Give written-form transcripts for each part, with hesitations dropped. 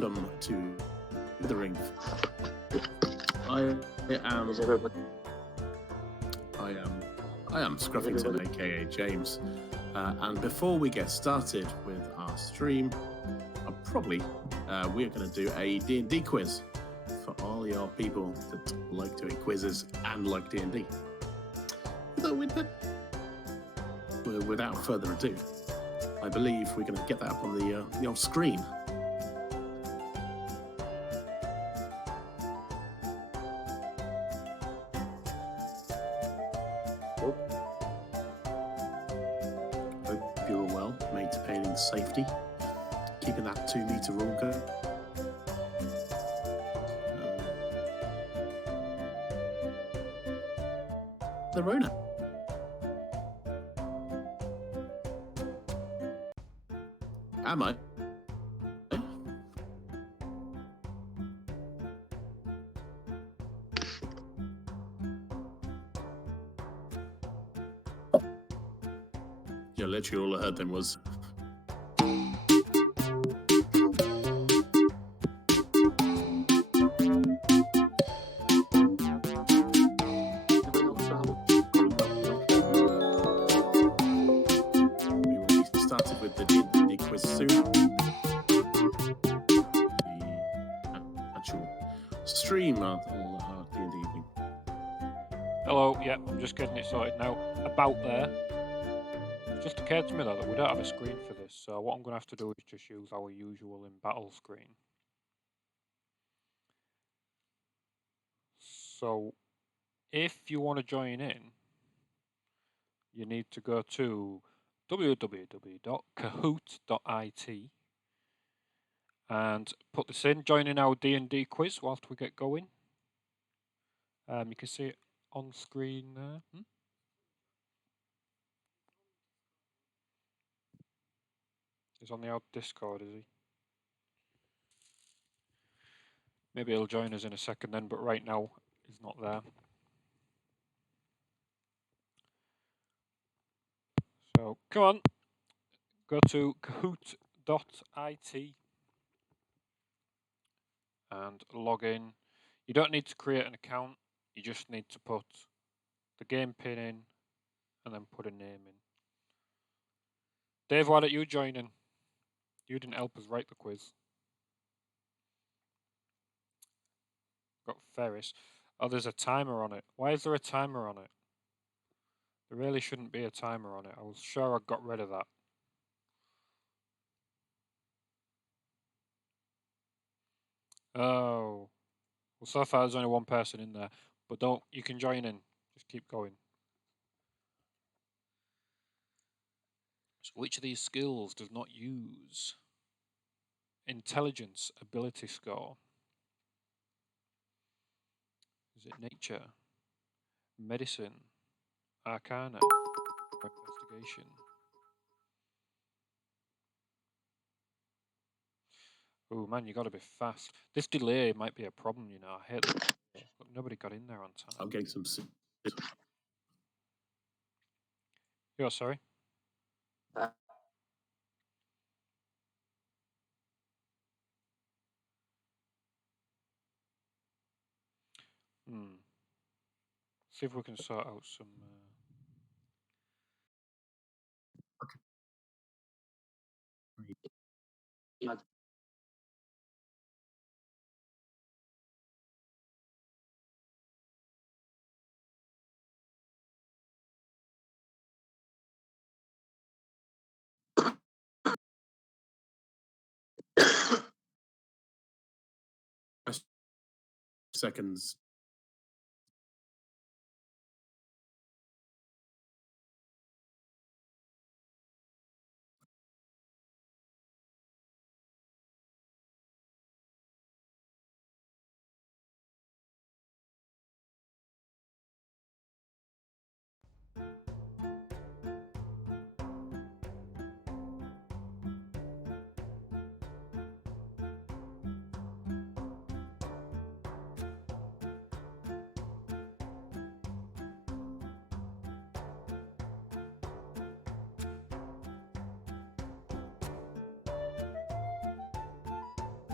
welcome to the ring. I am Scruffington, aka James, and before we get started with our stream, we're going to do a D&D quiz for all your people that like doing quizzes and like D&D. So without further ado, I believe we're going to get that up on the old screen. Hope you're all well, maintaining safety, keeping that 2 meter rule going. The Rona. Am I? Yeah, literally all I heard then was. Hello, yeah, I'm just getting it sorted now. About there. It just occurred to me though that we don't have a screen for this, so what I'm going to have to do is just use our usual in battle screen. So, if you want to join in, you need to go to www.kahoot.it and put this in, join in our D&D quiz whilst we get going. You can see it on screen there. He's on the old Discord, is he? Maybe he'll join us in a second then, but right now he's not there. So come on, go to kahoot.it and log in. You don't need to create an account, you just need to put the game pin in and then put a name in. Dave, why don't you join in? You didn't help us write the quiz. Got Ferris. Oh, there's a timer on it. Why is there a timer on it? There really shouldn't be a timer on it. I was sure I got rid of that. Oh. Well, so far there's only one person in there. But don't, you can join in. Just keep going. So which of these skills does not use intelligence ability score? Is it nature, medicine, arcana, or investigation? Oh man, you got to be fast. This delay might be a problem, you know. I hate that. Look, nobody got in there on time. I'm getting some. You're sorry? See if we can sort out some. Seconds.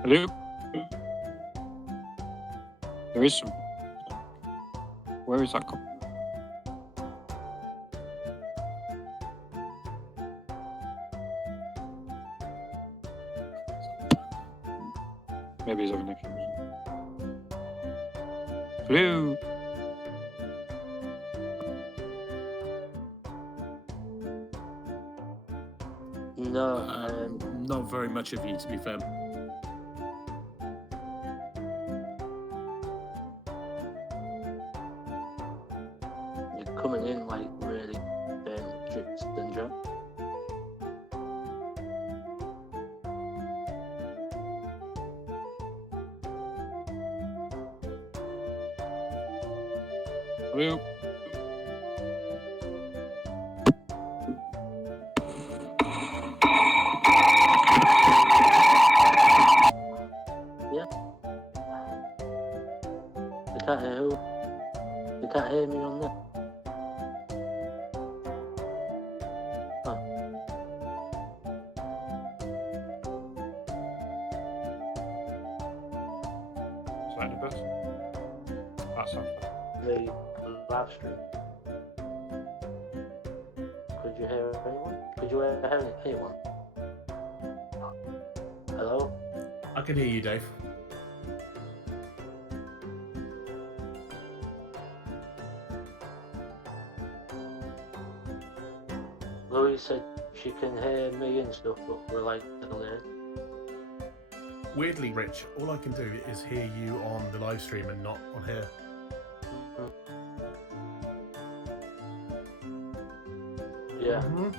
Hello? There is some. Where is that coming? Maybe he's having issues. Hello? No, Not very much of you, to be fair. you're coming in like really strict syndrome. Hello? You can't hear who? You can't hear me on there. Is that any better? That sounds better. The live stream. Could you hear anyone? Could you hear anyone? Hello? I can hear you, Dave. Louise said she can hear me and stuff, but we're like still there. Weirdly, Rich, all I can do is hear you on the live stream and not on here. Yeah. Mm-hmm.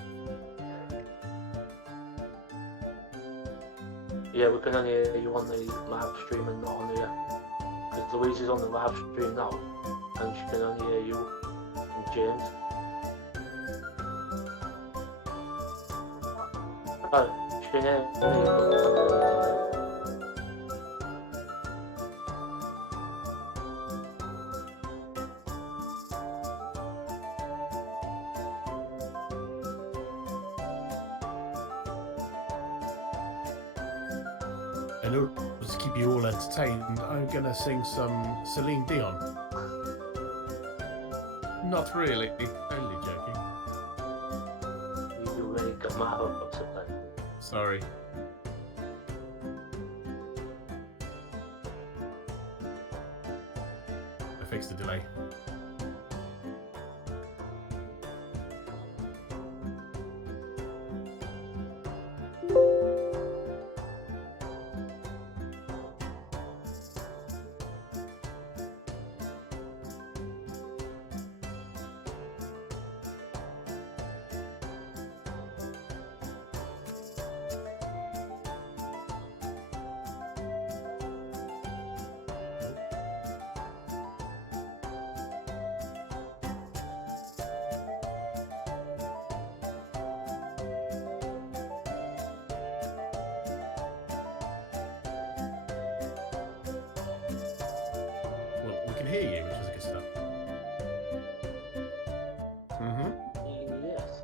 Yeah, we can only hear you on the live stream and not on here. Because Louise is on the live stream now, and she can only hear you and James. Oh, she can hear me, but In order to keep you all entertained, I'm gonna sing some Celine Dion. Not really, only joking. you really got my hopes up then. Sorry. I fixed the delay. Well, we can hear you, which is a good start. Mm-hmm. Yes.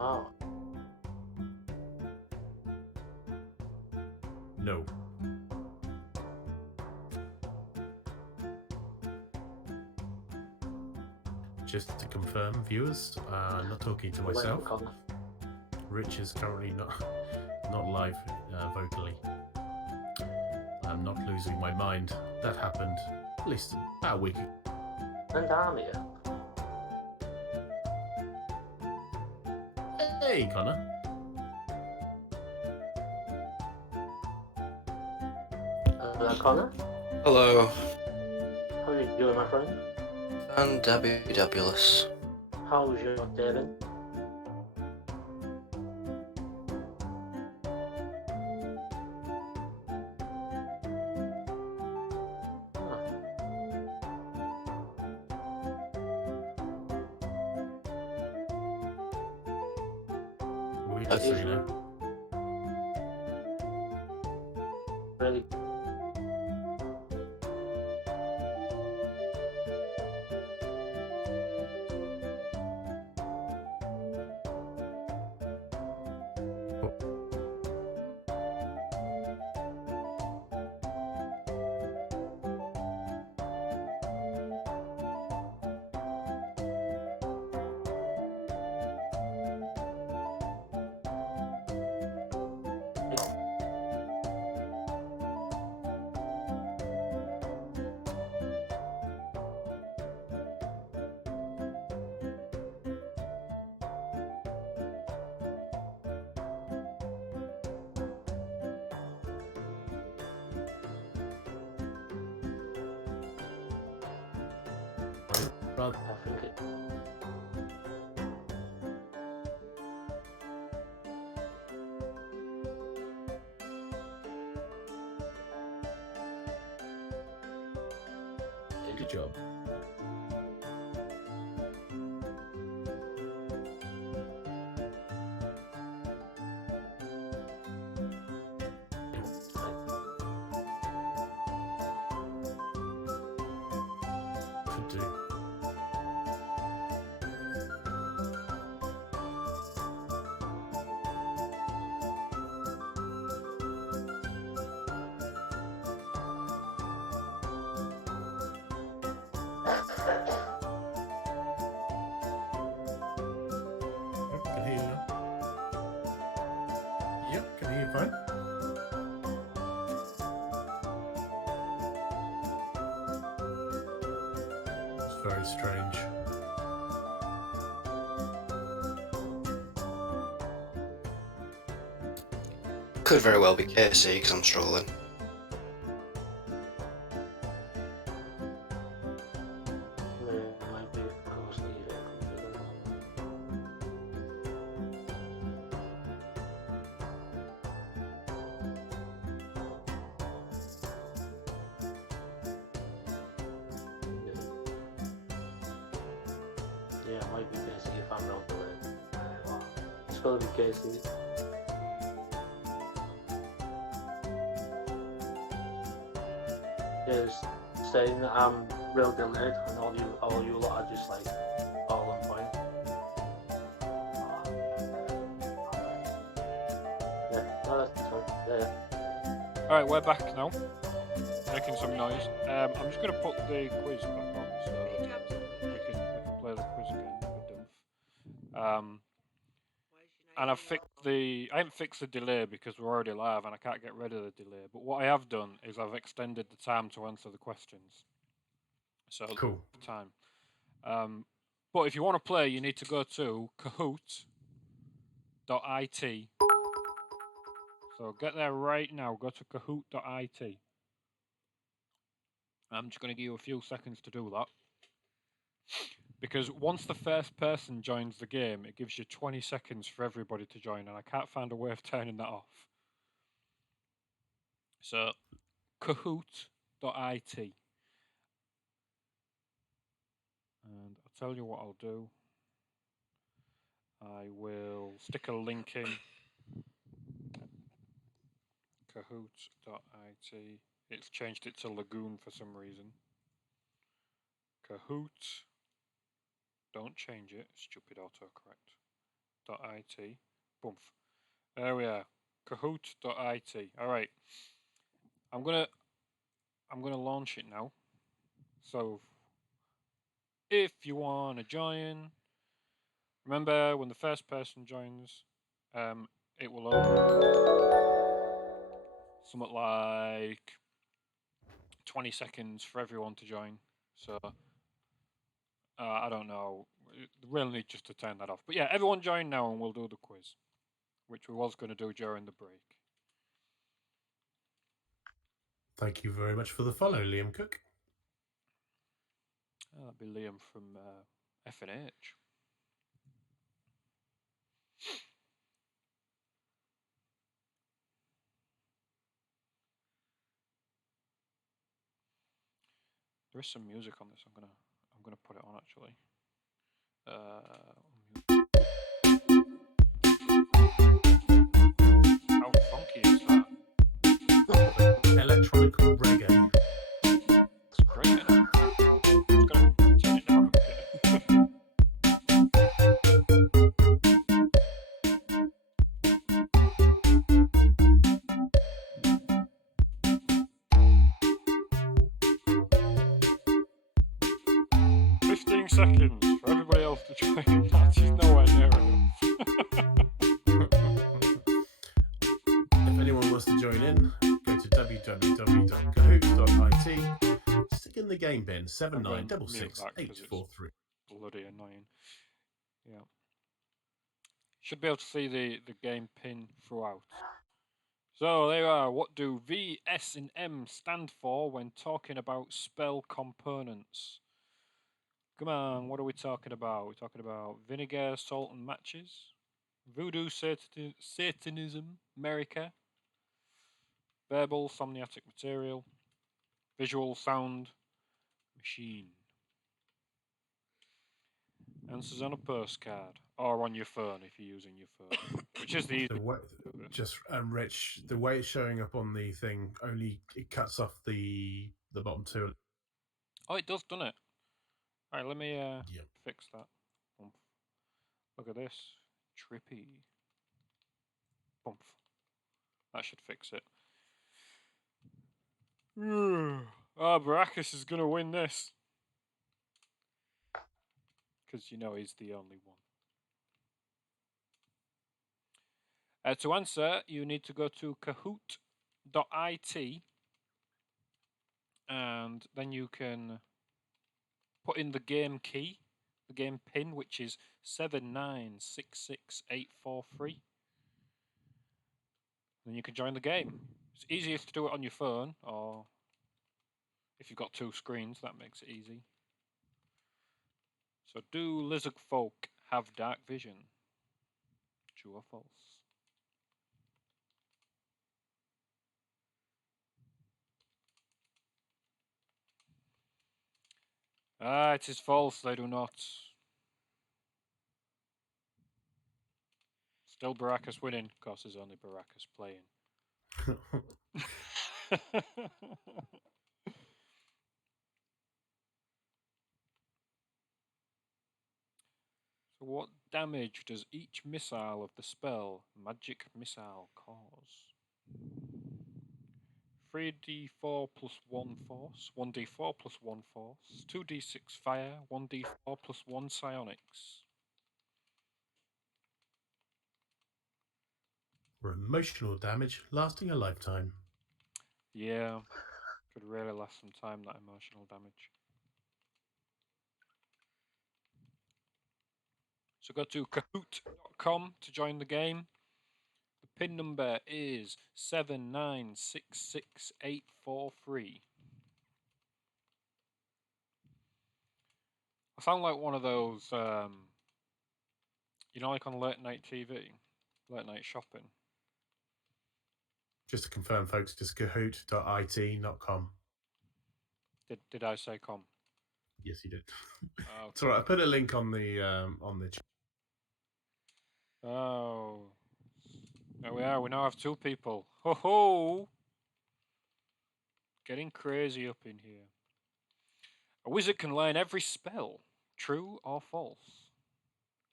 Oh, No. Just to confirm, viewers, I'm not talking to myself. Connor. Rich is currently not live vocally. I'm not losing my mind. That happened at least about a week ago. And I'm here. Hey, Connor. Connor, Hello, how are you doing, my friend? Fandabulous. How was your day then? Just so you know. Really? Rather, I think it. good job. Could do. Yep, can hear you now. Yep, can hear you fine. It's very strange. Could very well be KC because I'm struggling. It might be because leave it. Yeah, it might be KC if I'm wrong. It's gotta be KC. Is saying that I'm real delayed and all you lot are just like all on point. Yeah, no, that's fine. Yeah. Alright, we're back now. Making some noise. I'm just going to put the quiz back on so we can play the quiz again. We're done. And I haven't fixed the delay because we're already live and I can't get rid of the delay. But what I have done is I've extended the time to answer the questions. So Cool. time. But if you want to play, you need to go to kahoot.it. So get there right now. Go to kahoot.it. I'm just going to give you a few seconds to do that. Because once the first person joins the game, it gives you 20 seconds for everybody to join, and I can't find a way of turning that off. So, kahoot.it. And I'll tell you what I'll do. I will stick a link in. Kahoot.it. It's changed it to Lagoon for some reason. Kahoot. Don't change it, stupid autocorrect. .it. Boom. There we are. Kahoot.it. Alright. I'm gonna launch it now. So if you wanna join, remember when the first person joins, it will open something like 20 seconds for everyone to join. So I don't know. We'll need just to turn that off. But yeah, everyone join now and we'll do the quiz, which we was going to do during the break. Thank you very much for the follow, Liam Cook. That'd be Liam from F&H. There is some music on this. I'm gonna put it on actually. How funky is that? Electronic reggae. It's great. Isn't it? I'm just gonna turn it down a bit. 15 seconds for everybody else to join. That is nowhere near enough. If anyone wants to join in, go to www.kahoot.it, stick in the game bin 79666843. Bloody annoying. Yeah. Should be able to see the game pin throughout. So there you are. What do V, S, and M stand for when talking about spell components? Come on, what are we talking about? We're talking about vinegar, salt, and matches. Voodoo, Satanism, America. Verbal, somniatic material. Visual, sound, machine. Answers on a postcard or on your phone if you're using your phone, which is the The way, just Rich, the way it's showing up on the thing only it cuts off the bottom two. Oh, it does, doesn't it? All right, let me Yep. fix that. Look at this, trippy. Bump. That should fix it. Ah, Baracus is gonna win this because you know he's the only one. To answer, you need to go to kahoot.it and then you can put in the game key, the game pin, which is 7966843. Then you can join the game. It's easiest to do it on your phone, or if you've got two screens, that makes it easy. So, do lizard folk have dark vision? True or false? Ah, it is false. They do not. Still Baracus winning. Of course, there's only Baracus playing. So what damage does each missile of the spell Magic Missile cause? 3d4 plus 1 force, 1d4 plus 1 force, 2d6 fire, 1d4 plus 1 psionics. Or emotional damage lasting a lifetime. Yeah, could really last some time, that emotional damage. So go to kahoot.com to join the game. The pin number is 7966843. I sound like one of those, you know, like on late night TV, late night shopping. Just to confirm, folks, it's kahoot.it, not com. Did I say com? Yes, you did. Oh, It's all right. I put a link on the chat. oh, there we are. We now have two people. Ho ho! Getting crazy up in here. A wizard can learn every spell. True or false?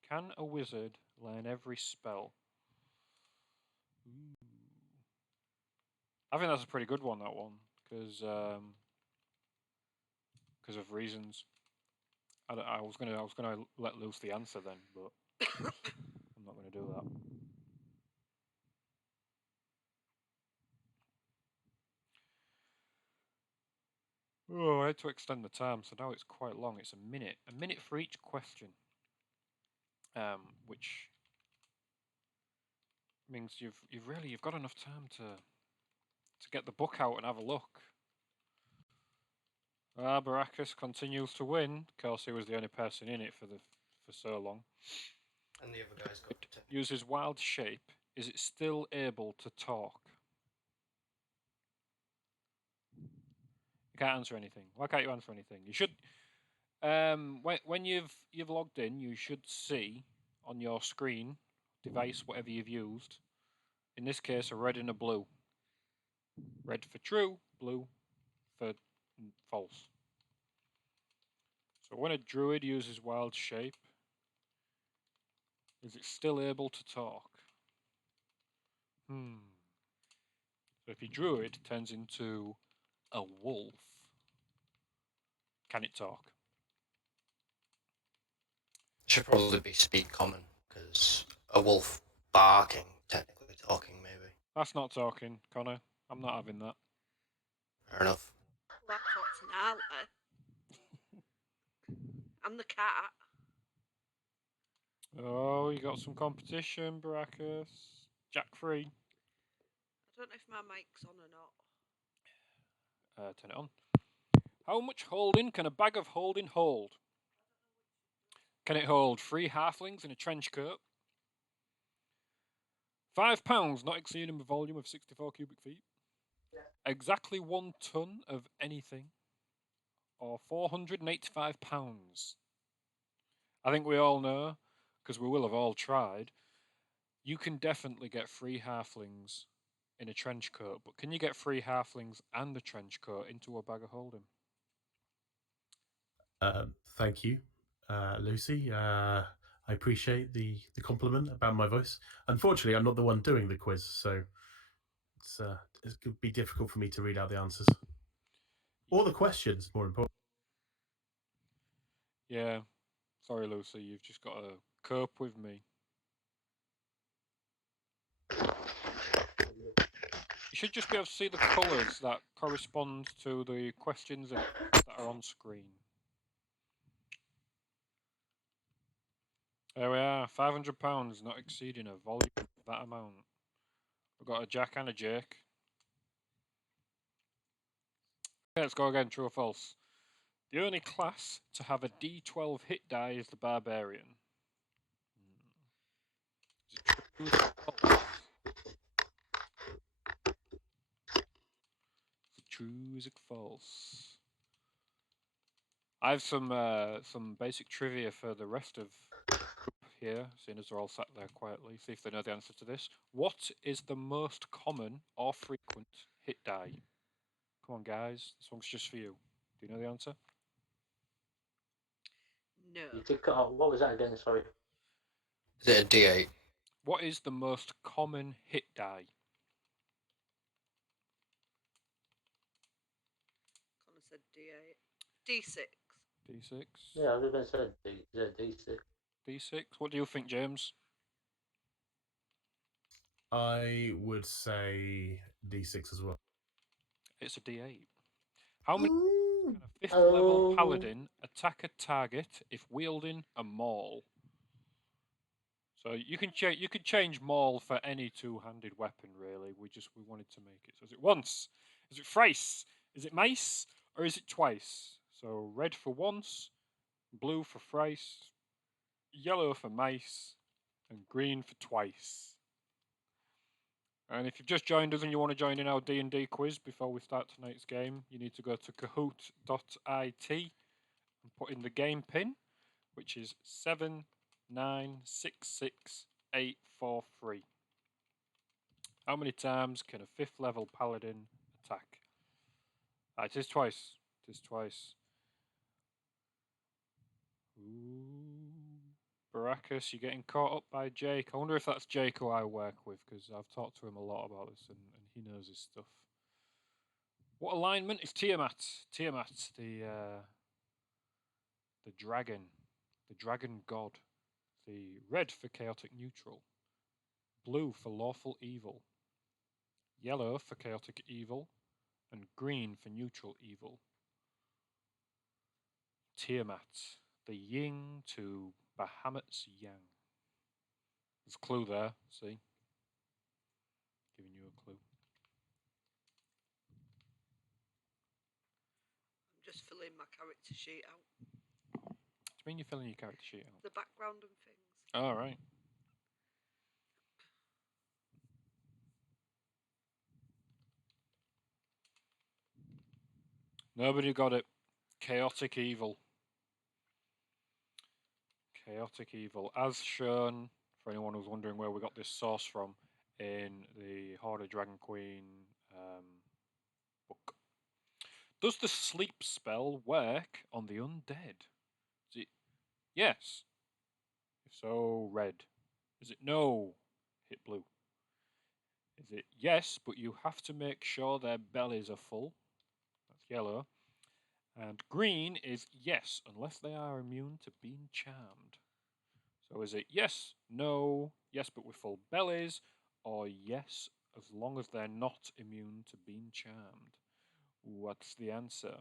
Can a wizard learn every spell? Ooh. I think that's a pretty good one. That one, because of reasons. I was gonna let loose the answer then, but I'm not gonna do that. Oh, I had to extend the time, so now it's quite long. It's a minute for each question. Which means you've got enough time to get the book out and have a look. Baracus continues to win. Of course, he was the only person in it for so long. And the other guy's got It uses wild shape. Is it still able to talk? You can't answer anything. Why can't you answer anything? You should. When you've logged in, you should see on your screen, device, whatever you've used. In this case, a red and a blue. Red for true, blue for false. So when a druid uses wild shape, is it still able to talk? So if your druid turns into a wolf, can it talk? should probably be speak common, because a wolf barking, technically talking, maybe. That's not talking, Connor. I'm not having that. Fair enough. That's personality. I'm the cat. Oh, you got some competition, Baracus. Jack free. I don't know if my mic's on or not. Turn it on. How much holding can a bag of holding hold? Can it hold 3 halflings in a trench coat? £5, not exceeding a volume of 64 cubic feet. Exactly 1 ton of anything. Or £485. I think we all know, because we will have all tried, you can definitely get 3 halflings in a trench coat, but can you get 3 halflings and a trench coat into a bag of holding? Thank you, Lucy. I appreciate the compliment about my voice. Unfortunately, I'm not the one doing the quiz, so it could be difficult for me to read out the answers or the questions. More important. Yeah, sorry, Lucy, you've just got to cope with me. You should just be able to see the colours that correspond to the questions that are on screen. There we are, £500, not exceeding a volume of that amount. We've got a Jack and a Jake. Okay, let's go again, true or false. The only class to have a D12 hit die is the Barbarian. Is it true or false? Is it true, is it false? I have some basic trivia for the rest of the group here, seeing as they're all sat there quietly. See if they know the answer to this. What is the most common or frequent hit die? Come on, guys. This one's just for you. Do you know the answer? No. You did cut off. What was that again? Sorry. Is it a D8? What is the most common hit die? Connor said D8. D6. D6. Yeah, I was going to say D6. D6. What do you think, James? I would say D6 as well. It's a D8. How many Ooh. can a 5th level Oh. paladin attack a target if wielding a maul? So you can change maul for any two-handed weapon, really. We wanted to make it. So is it once? Is it thrice? Is it mace? Or is it twice? So red for once, blue for thrice, yellow for mace, and green for twice. And if you've just joined us and you want to join in our D&D quiz before we start tonight's game, you need to go to kahoot.it and put in the game pin, which is 7966843. How many times can a 5th level paladin attack? It is twice. It is twice. Ooh. Baracus, you're getting caught up by Jake. I wonder if that's Jake who I work with, because I've talked to him a lot about this and he knows his stuff. What alignment is Tiamat? Tiamat, the dragon god. The red for chaotic neutral, blue for lawful evil, yellow for chaotic evil, and green for neutral evil. Tiamat, the yin to Bahamut's yang. There's a clue there, see? Giving you a clue. I'm just filling my character sheet out. What do you mean you're filling your character sheet out? The background and things. All right. Nobody got it. Chaotic evil. Chaotic evil. As shown, for anyone who's wondering where we got this source from, in the Horde of Dragon Queen book. Does the sleep spell work on the undead? Is it yes? If so, red. Is it no? Hit blue. Is it yes, but you have to make sure their bellies are full? That's yellow. And green is yes, unless they are immune to being charmed. So is it yes, no, yes, but with full bellies, or yes, as long as they're not immune to being charmed? What's the answer?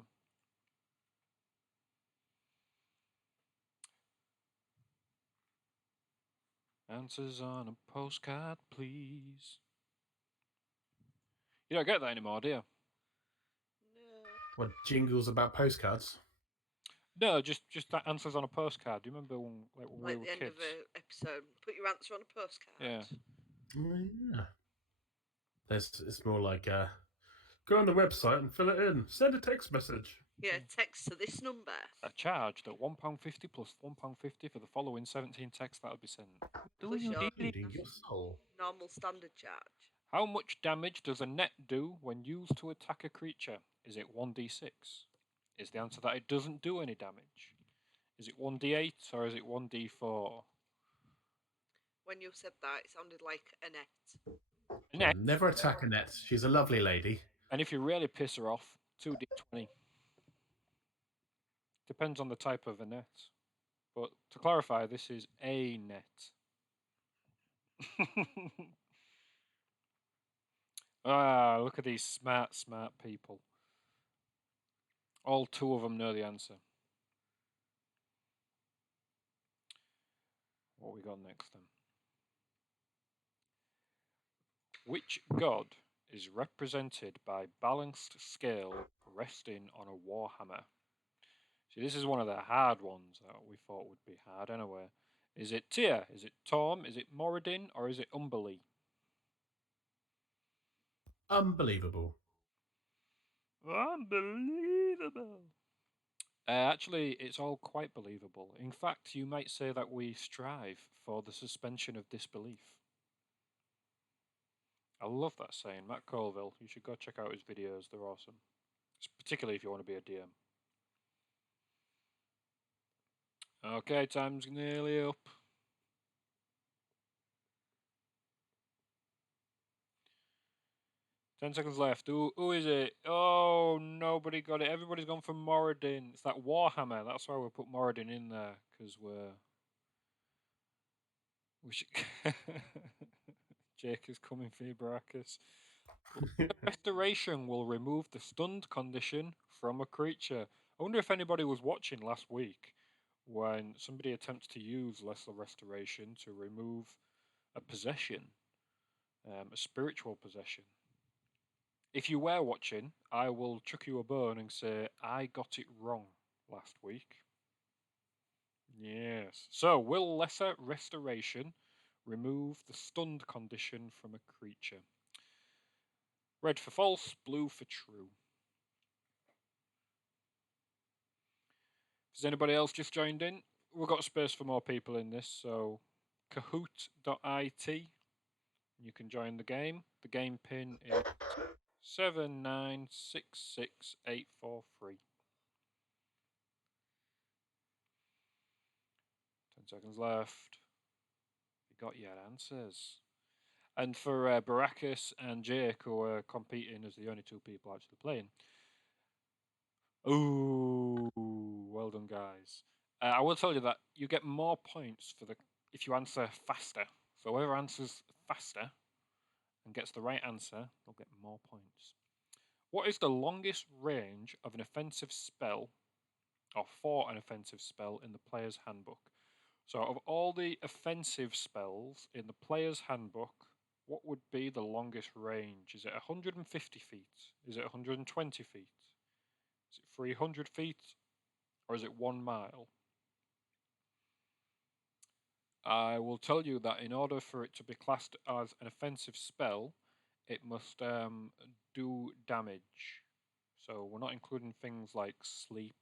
Answers on a postcard, please. You don't get that anymore, do you? No. What jingles about postcards? No, just that answers on a postcard. Do you remember when, when we Like were the end kids? of an episode. Put your answer on a postcard. Yeah. Yeah. It's more like go on the website and fill it in. Send a text message. Yeah, text to this number. A charge that £1.50 plus £1.50 for the following 17 texts that will be sent. Plus you your Including your soul. normal standard charge. How much damage does a net do when used to attack a creature? Is it 1d6? Is the answer that it doesn't do any damage? Is it 1d8 or is it 1d4? When you said that, it sounded like a net. A net. Never attack Annette. She's a lovely lady. And if you really piss her off, 2d20. Depends on the type of a net. But to clarify, this is a net. Look at these smart people. All two of them know the answer. What we got next then? Which god is represented by balanced scale resting on a warhammer? See, this is one of the hard ones that we thought would be hard anyway. Is it Tyr? Is it Torm? Is it Moradin? Or is it Umberlee? Unbelievable. Unbelievable. Actually, it's all quite believable. In fact, you might say that we strive for the suspension of disbelief. I love that saying. Matt Colville, you should go check out his videos. They're awesome. Particularly if you want to be a DM. Okay, time's nearly up. Ten seconds left. Who is it? Oh, nobody got it. Everybody's gone for Moradin. It's that Warhammer. That's why we put Moradin in there, because we should... Jake is coming for you, Baracus. Restoration will remove the stunned condition from a creature. I wonder if anybody was watching last week when somebody attempts to use lesser restoration to remove a possession, a spiritual possession. If you were watching, I will chuck you a bone and say I got it wrong last week. Yes. So, will lesser restoration remove the stunned condition from a creature? Red for false, blue for true. Has anybody else just joined in? We've got space for more people in this, so kahoot.it. You can join the game. The game pin is 7966843. 10 seconds left. You got your answers. And for Baracus and Jake, who are competing as the only two people actually playing. Ooh, well done, guys. I will tell you that you get more points for if you answer faster. So whoever answers faster and gets the right answer, they'll get more points. What is the longest range of an offensive spell, or for an offensive spell, in the player's handbook? So of all the offensive spells in the player's handbook, what would be the longest range? Is it 150 feet? Is it 120 feet? Is it 300 feet? Or is it 1 mile? I will tell you that in order for it to be classed as an offensive spell, it must do damage. So we're not including things like sleep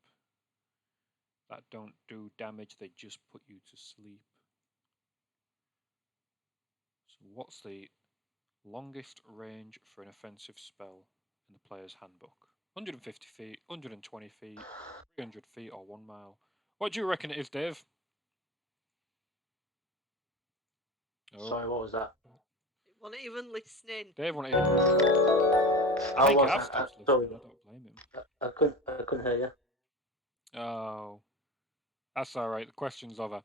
that don't do damage, they just put you to sleep. So what's the longest range for an offensive spell in the player's handbook? 150 feet, 120 feet, 300 feet, or 1 mile? What do you reckon it is, Dave? Oh, Sorry, what was that? You weren't even listening. Dave wanted. I think I've wasn't. stopped listening. Sorry. I don't blame him. I couldn't hear you. Oh, that's all right. The question's over.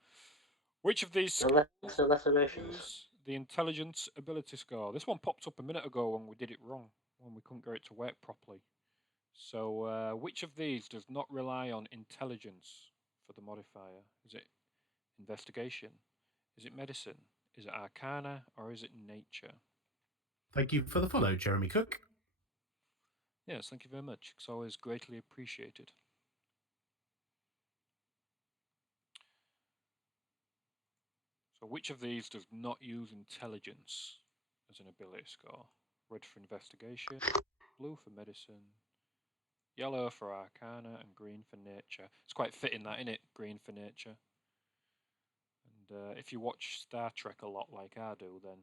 Which of these The skills lacerations. use the intelligence ability score? This one popped up a minute ago when we did it wrong, when we couldn't get it to work properly. So, which of these does not rely on intelligence for the modifier? Is it investigation? Is it medicine? Is it arcana? Or is it nature? Thank you for the follow, Jeremy Cook. Yes, thank you very much. It's always greatly appreciated. So which of these does not use intelligence as an ability score? Red for investigation, blue for medicine, yellow for arcana, and green for nature. It's quite fitting that, isn't it? Green for nature. And if you watch Star Trek a lot like I do, then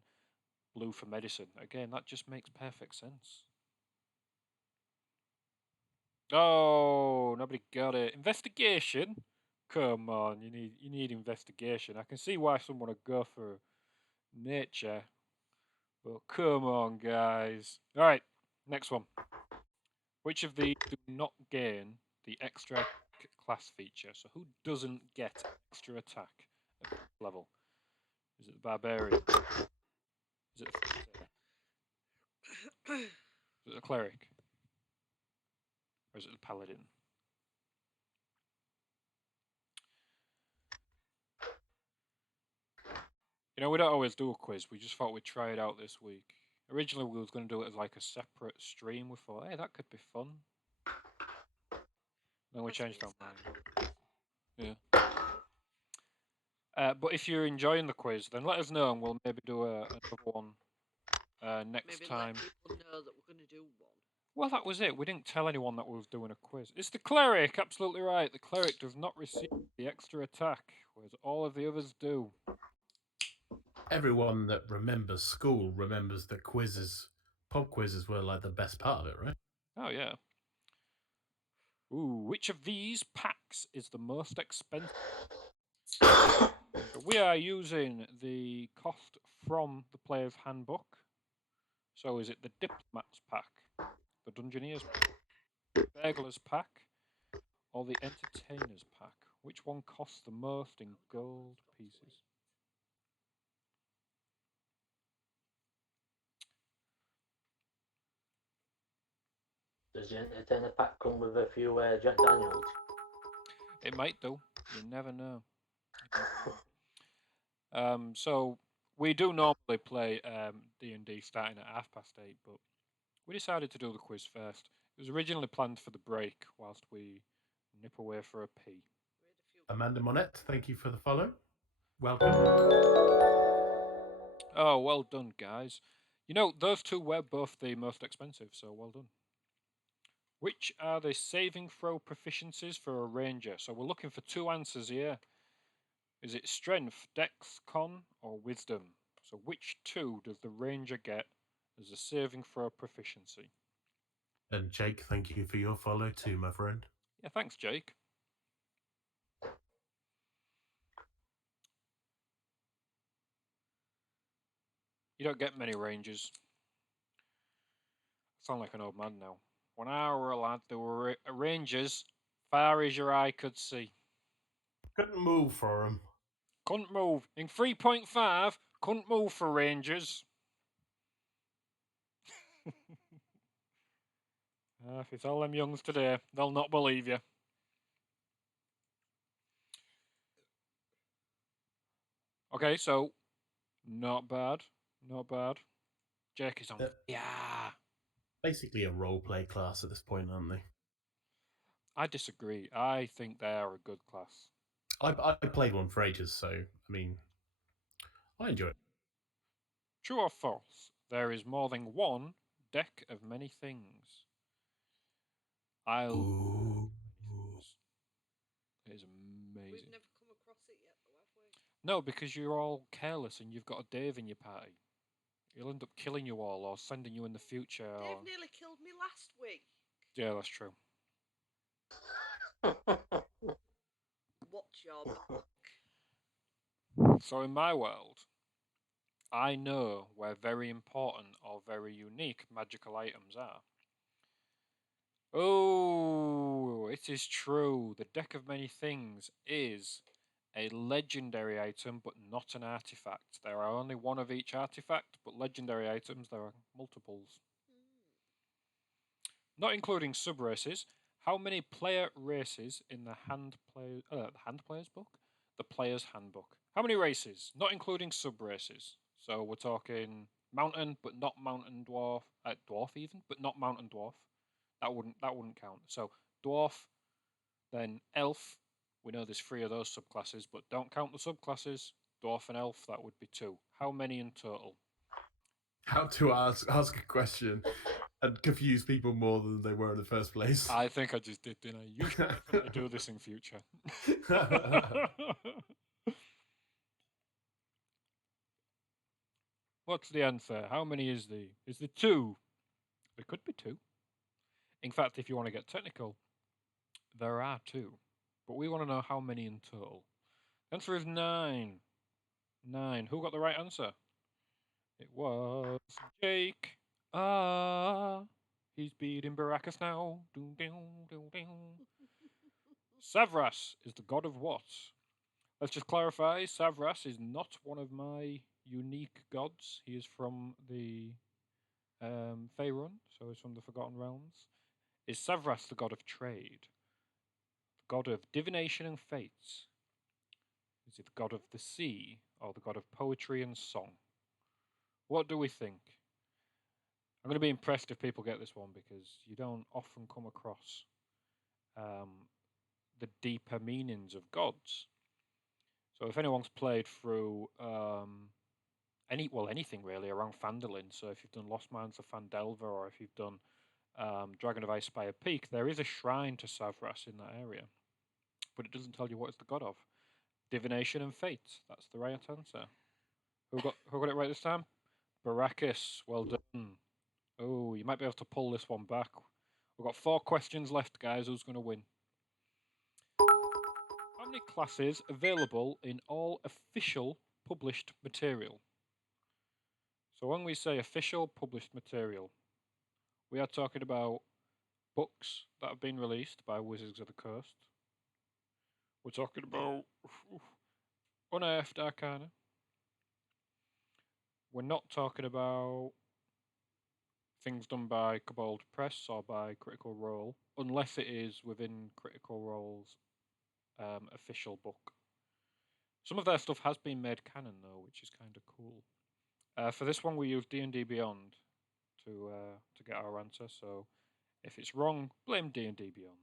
blue for medicine. Again, that just makes perfect sense. Oh, nobody got it. Investigation? Come on, you need investigation. I can see why someone would go for nature. But come on, guys. All right, next one. Which of these do not gain the extra attack class feature? So who doesn't get extra attack at this level? Is it the barbarian? Is it the fighter? Is it the cleric? Or is it the paladin? You know, we don't always do a quiz. We just thought we'd try it out this week. Originally, we was going to do it as like a separate stream. We thought, hey, that could be fun. Then we That's changed our nice, mind. Yeah. But if you're enjoying the quiz, then let us know and we'll maybe do another one next Maybe time. let people know that we're going to do one. Well, that was it. We didn't tell anyone that we was doing a quiz. It's the cleric, absolutely right. The cleric does not receive the extra attack, whereas all of the others do. Everyone that remembers school remembers that pub quizzes were like the best part of it, right? Oh, yeah. Ooh, which of these packs is the most expensive? So we are using the cost from the player's handbook. So is it the Diplomats pack, the Dungeoneers pack, the Burglars pack, or the Entertainers pack? Which one costs the most in gold pieces? Does the entertainer pack come with a few Jack Daniels? It might do. You never know. So we do normally play D&D starting at 8:30, but we decided to do the quiz first. It was originally planned for the break whilst we nip away for a pee. Amanda Monette, thank you for the follow. Welcome. Oh, well done, guys. You know, those two were both the most expensive, so well done. Which are the saving throw proficiencies for a ranger? So we're looking for two answers here. Is it strength, dex, con, or wisdom? So which two does the ranger get as a saving throw proficiency? And Jake, thank you for your follow too, my friend. Yeah, thanks, Jake. You don't get many rangers. I sound like an old man now. When I were a lad, there were rangers far as your eye could see. Couldn't move for him. Couldn't move. In 3.5, couldn't move for rangers. If you tell them youngs today, they'll not believe you. Okay, so not bad. Not bad. Jake is on. Yeah. Basically a roleplay class at this point, aren't they? I disagree. I think they are a good class. I played one for ages, so I mean, I enjoy it. True or false? There is more than one deck of many things. Ooh. It is amazing. We've never come across it yet, though, have we? No, because you're all careless and you've got a Dave in your party. He'll end up killing you all or sending you in the future. Dave Or... nearly killed me last week. Yeah, that's true. Watch your back. So in my world, I know where very important or very unique magical items are. Oh, it is true. The deck of many things is a legendary item, but not an artifact. There are only one of each artifact, but legendary items, there are multiples. Not including sub races. How many player races in the hand player's book? The player's handbook. How many races? Not including sub races. So we're talking mountain, but not mountain dwarf. Dwarf even, but not mountain dwarf. That wouldn't count. So dwarf, then elf. We know there's 3 of those subclasses, but don't count the subclasses. Dwarf and elf, that would be 2. How many in total? How to ask a question and confuse people more than they were in the first place. I think I just did, didn't I? You should definitely do this in future. What's the answer? How many is the? Is there 2? There could be 2. In fact, if you want to get technical, there are 2. But we want to know how many in total. The answer is 9. 9. Who got the right answer? It was Jake. He's beating Baracus now. Savras is the god of what? Let's just clarify. Savras is not one of my unique gods. He is from the Faerun, so he's from the Forgotten Realms. Is Savras the god of trade? The god of divination and fates? Is it the god of the sea, or the god of poetry and song? What do we think? I'm going to be impressed if people get this one, because you don't often come across the deeper meanings of gods. So if anyone's played through anything really around Phandalin, so if you've done Lost Mines of Phandelver, or if you've done Dragon of Icespire Peak, there is a shrine to Savras in that area, but it doesn't tell you what it's the god of. Divination and fate. That's the right answer. Who got it right this time? Baracus. Well done. Oh, you might be able to pull this one back. We've got 4 questions left, guys. Who's going to win? How many classes available in all official published material? So when we say official published material, we are talking about books that have been released by Wizards of the Coast. We're talking about Unearthed Arcana. We're not talking about things done by Kobold Press or by Critical Role, unless it is within Critical Role's official book. Some of their stuff has been made canon though, which is kind of cool. For this one, we use D&D Beyond to get our answer. So if it's wrong, blame D&D Beyond.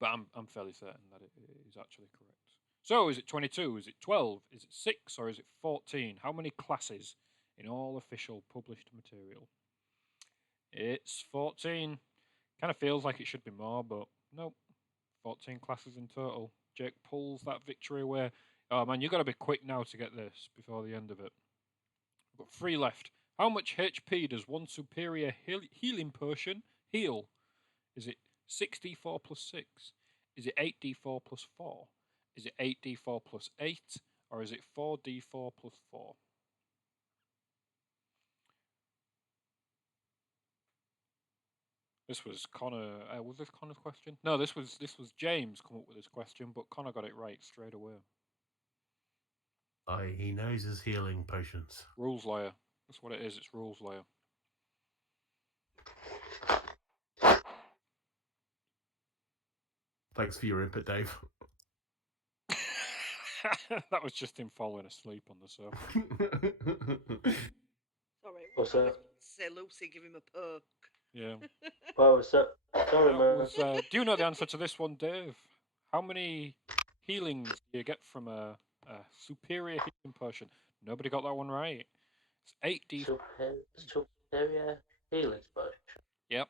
But I'm fairly certain that it is actually correct. So is it 22? Is it 12? Is it 6? Or is it 14? How many classes in all official published material? It's 14. Kind of feels like it should be more, but nope. 14 classes in total. Jake pulls that victory away. Oh man, you got to be quick now to get this before the end of it. We've got 3 left. How much HP does one superior healing potion heal? Is it 6d4 plus 6? Is it 8d4 plus 4? Is it 8d4 plus 8? Or is it 4d4 plus 4? This was Connor. Was this Connor's question? No, this was James come up with this question, but Connor got it right straight away. He knows his healing potions. Rules layer. That's what it is. It's rules layer. Thanks for your input, Dave. That was just him falling asleep on the sofa. Sorry, What's I was that? say Lucy, give him a poke. Yeah. Well, so, sorry, That man. was, do you know the answer to this one, Dave? How many healings do you get from a superior healing potion? Nobody got that one right. It's 8d. Superior healing spell. Yep.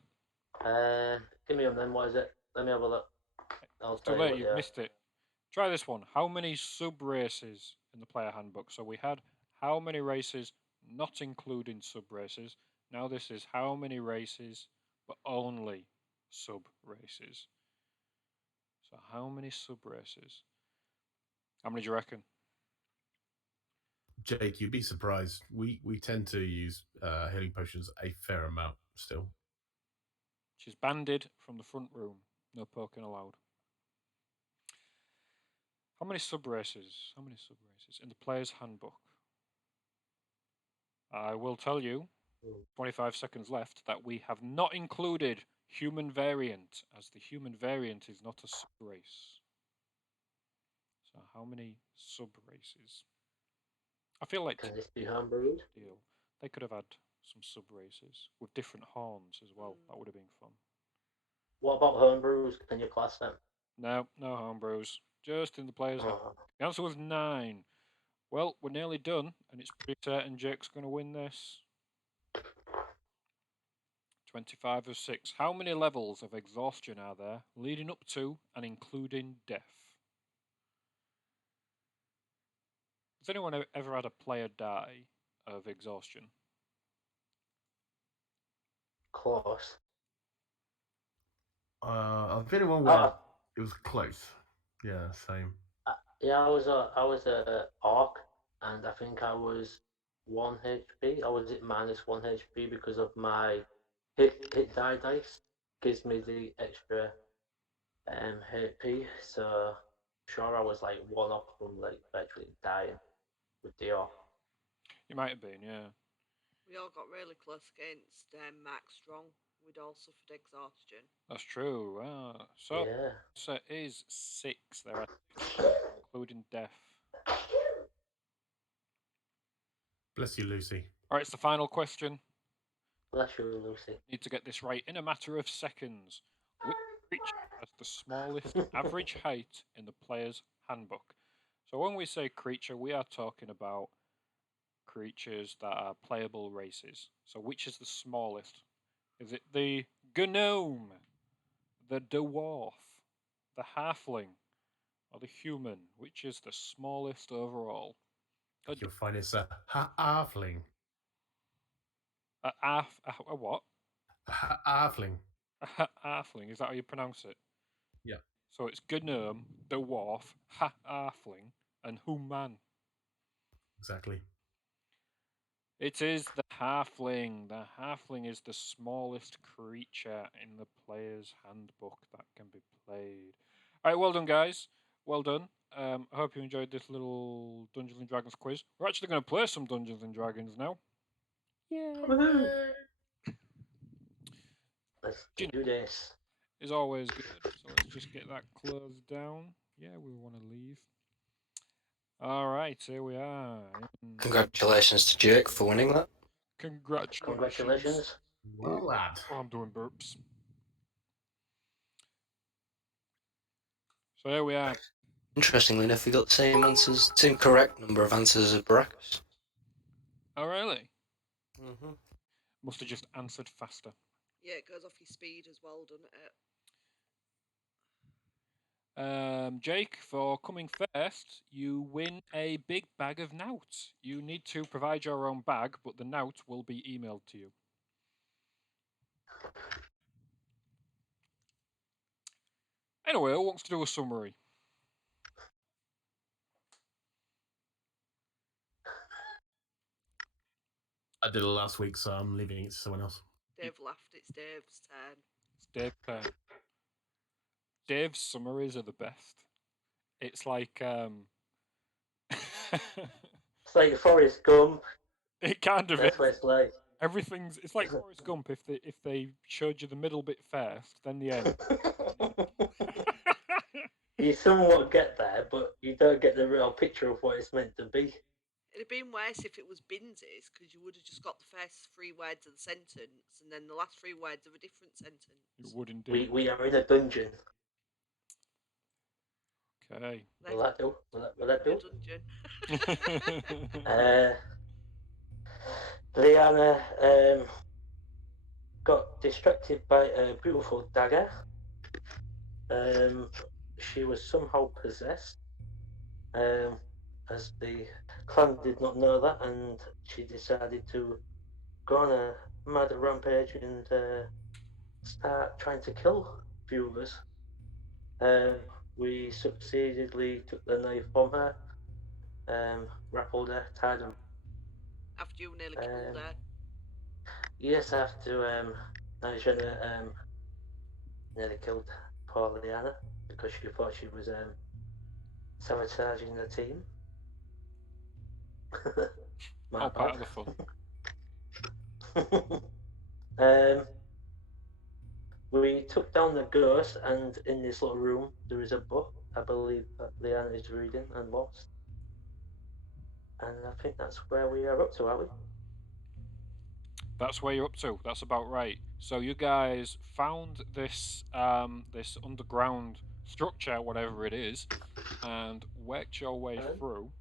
Give me them then. What is it? Let me have a look. I'll It's too tell you late. what, You've missed it. Try this one. How many sub-races in the player handbook? So we had how many races, not including sub-races. Now this is how many races, but only sub-races. So how many sub-races? How many do you reckon? Jake, you'd be surprised. We tend to use healing potions a fair amount still. She's banded from the front room. No poking allowed. How many sub-races? How many sub-races in the player's handbook? I will tell you, 25 seconds left, that we have not included human variant, as the human variant is not a sub-race. So how many sub-races? I feel like Can this be hamburgers? deal. They could have had some sub-races with different horns as well. That would have been fun. What about homebrews? Can you class them? No, no homebrews. Just in the player's handbook. Oh, The answer was 9. Well, we're nearly done, and it's pretty certain Jake's going to win this. 25 of 6. How many levels of exhaustion are there leading up to and including death? Has anyone ever had a player die of exhaustion? close. I've been in one where Uh, it was close. Yeah, same. yeah, I was a orc, and I think I was 1 HP. I was at -1 HP because of my hit die dice gives me the extra HP. So sure, I was like one up from like virtually dying with the orc. You might have been, yeah. We all got really close against Max Strong. We'd all suffered exhaustion. That's true. So Yeah. answer is 6. There are 6, including death. Bless you, Lucy. All right, it's the final question. Bless you, Lucy. Need to get this right in a matter of seconds. Which creature has the smallest average height in the player's handbook? So when we say creature, we are talking about creatures that are playable races. So which is the smallest? Is it the gnome, the dwarf, the halfling, or the human? Which is the smallest overall? You'll find it's a halfling. A what? Halfling. A halfling. Is that how you pronounce it? Yeah. So it's gnome, dwarf, halfling, and human. Exactly. It is the halfling. The halfling is the smallest creature in the player's handbook that can be played. All right, well done, guys. Well done. I hope you enjoyed this little Dungeons and Dragons quiz. We're actually going to play some Dungeons and Dragons now. Yeah. Woohoo! Let's Do do this. Is always good. So let's just get that closed down. Yeah, we want to leave. All right, here we are. Congratulations to Jake for winning that. Congratulations. Congratulations. Well, lad. Oh, I'm doing burps. So here we are. Interestingly enough, we got the same answers, same correct number of answers as Brackus. Oh, really? Mm-hmm. Must have just answered faster. Yeah, it goes off your speed as well, doesn't it? Jake, for coming first, you win a big bag of noughts. You need to provide your own bag, but the nout will be emailed to you. Anyway, who wants to do a summary? I did it last week, so I'm leaving it to someone else. Dave laughed. It's Dave's turn. It's Dave's turn. Dave's summaries are the best. It's like It's like Forrest Gump. it kind of That's is. what it's like. Everything's it's like Forrest Gump if they showed you the middle bit first, then the end. You somewhat get there, but you don't get the real picture of what it's meant to be. It'd have been worse if it was Binz's, because you would have just got the first 3 words of the sentence and then the last 3 words of a different sentence. You would indeed. We are in a dungeon. Okay. Will that do? Will that do? Dungeon. Liana got distracted by a beautiful dagger. She was somehow possessed. As the clan did not know that, and she decided to go on a mad rampage and start trying to kill viewers. We succeededly took the knife from her, grappled her, tied her. After you nearly killed her. Yes, after Nigella nearly killed poor Liana because she thought she was sabotaging the team. All part of the fun. We took down the ghost, and in this little room there is a book I believe that Liana is reading and lost. And I think that's where we are up to, are we? That's where you're up to. That's about right. So you guys found this this underground structure, whatever it is, and worked your way Okay. through.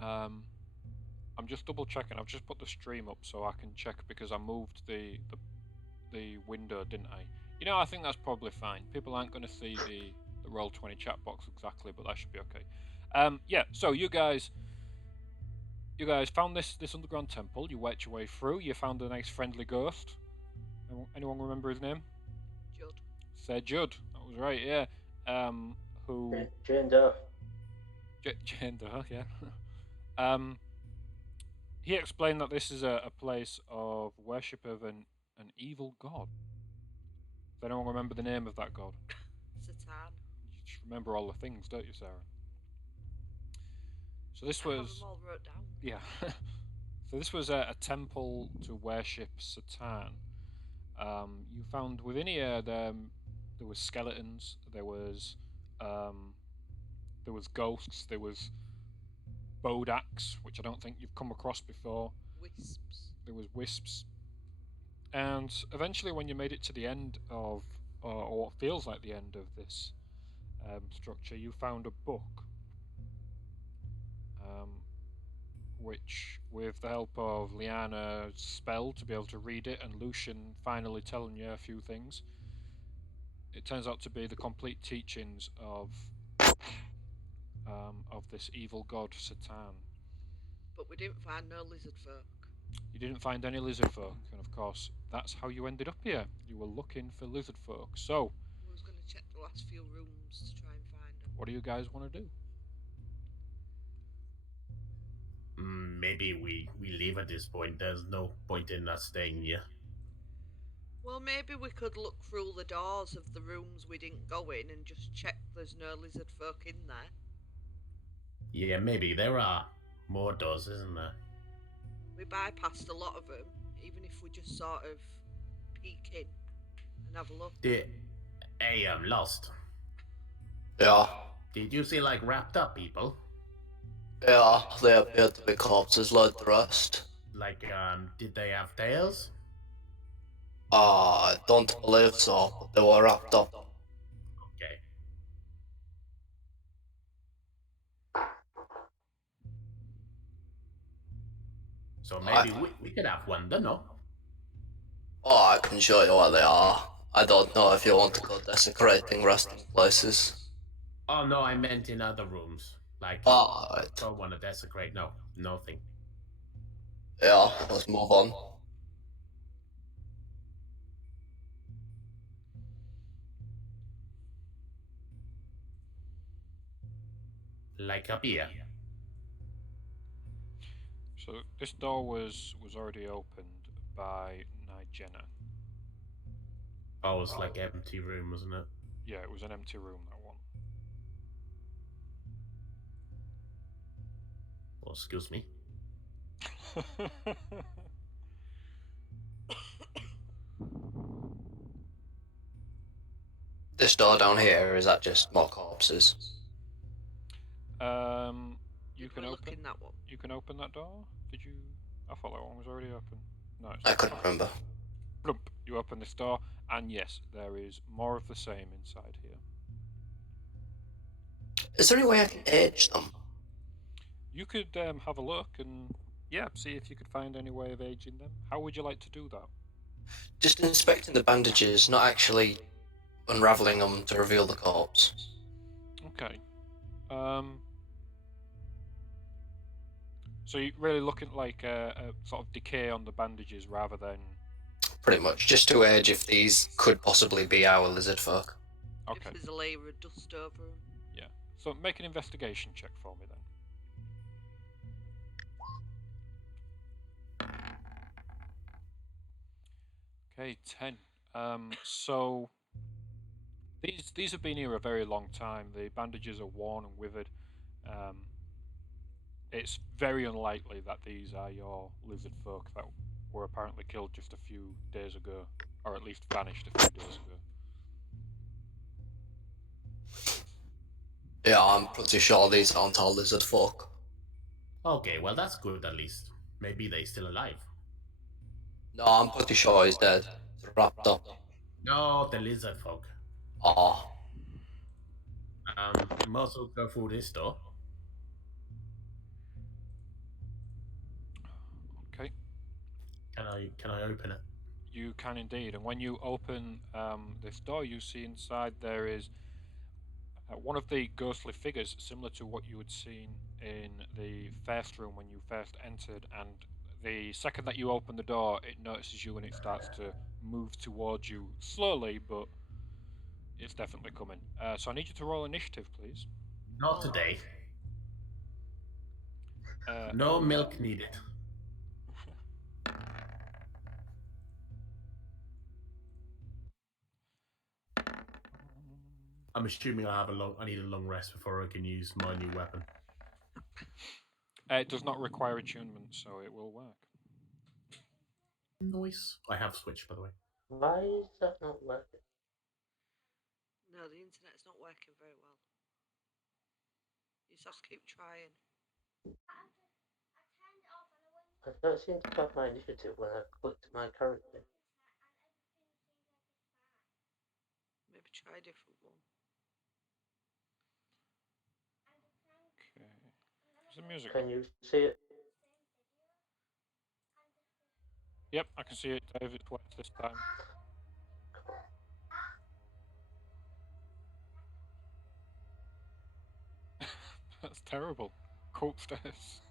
I'm just double checking. I've just put the stream up so I can check because I moved the window, didn't I? You know, I think that's probably fine. People aren't going to see the Roll20 chat box exactly, but that should be okay. Yeah. So you guys found this underground temple. You worked your way through. You found a nice friendly ghost. Anyone remember his name? Judd. Sir Judd. That was right. Yeah. Who? Jane Doe. Jane Doe. Yeah. He explained that this is a place of worship of an evil god. Does anyone remember the name of that god? Satan. You just remember all the things, don't you, Sarah? So this I have was them all wrote down. yeah. So this was a temple to worship Satan. You found within here there was skeletons, there was ghosts, there was Bodax, which I don't think you've come across before. Wisps. There was wisps, and eventually, when you made it to the end of, or what feels like the end of this structure, you found a book, which, with the help of Liana's spell to be able to read it, and Lucian finally telling you a few things, it turns out to be the complete teachings of this evil god Satan. But we didn't find no lizard folk. You didn't find any lizard folk, and of course, that's how you ended up here. You were looking for lizard folk. So, We was going to check the last few rooms to try and find them. what do you guys want to do? Maybe we leave at this point. There's no point in us staying here. Well, maybe we could look through the doors of the rooms we didn't go in and just check there's no lizard folk in there. Yeah, maybe there are more doors, isn't there? We bypassed a lot of them, even if we just sort of peek in and have a look. Hey, I'm lost. Yeah. Did you see like wrapped up people? Yeah, they appeared to be corpses like the rest. Like, did they have tails? I don't believe so, but they were wrapped up. Okay. So maybe we could have one, don't know. Oh, I can show you what they are. I don't know if you want to go desecrating resting places. Oh no, I meant in other rooms. Like, Alright. don't want to desecrate. No, nothing. Yeah, let's move on. Like up here. So this door was already opened by Nigena. Oh, it's like empty room, wasn't it? Yeah, it was an empty room, that one. Oh, excuse me. This door down here, is that just more corpses? You Did can we look open. in that one? You can open that door. Did you? I thought that one was already open. No, it's I not. couldn't remember. Blump. You open this door, and yes, there is more of the same inside here. Is there any way I can age them? You could have a look and see if you could find any way of aging them. How would you like to do that? Just inspecting the bandages, not actually unraveling them to reveal the corpse. Okay. So you're really looking at like a sort of decay on the bandages rather than. Pretty much, just to age if these could possibly be our lizard folk. Okay. If there's a layer of dust over them. Yeah. So make an investigation check for me then. Okay, 10. So these have been here a very long time. The bandages are worn and withered. It's very unlikely that these are your lizard folk that were apparently killed just a few days ago, or at least vanished a few days ago. Yeah, I'm pretty sure these aren't our lizard folk. Okay, well that's good at least. Maybe they're still alive. No, I'm pretty sure he's dead. He's wrapped up. No, the lizard folk. Ah, Might as well go for this door. Okay. Can I open it? You can indeed. And when you open this door, you see inside there is one of the ghostly figures, similar to what you had seen in the first room when you first entered. And the second that you open the door, it notices you and it starts to move towards you slowly, but it's definitely coming. So I need you to roll initiative, please. Not today. No oh, milk needed. I'm assuming I need a long rest before I can use my new weapon. It does not require attunement, so it will work. Nice. I have switched, by the way. Why is that not working? No, the internet's not working very well. You just have to keep trying. I don't seem to have my initiative when I clicked my character. Maybe try a different one. Okay. Is the music? Can you see it? Yep, I can see it, Dave. It works this time. That's terrible. Cold stairs.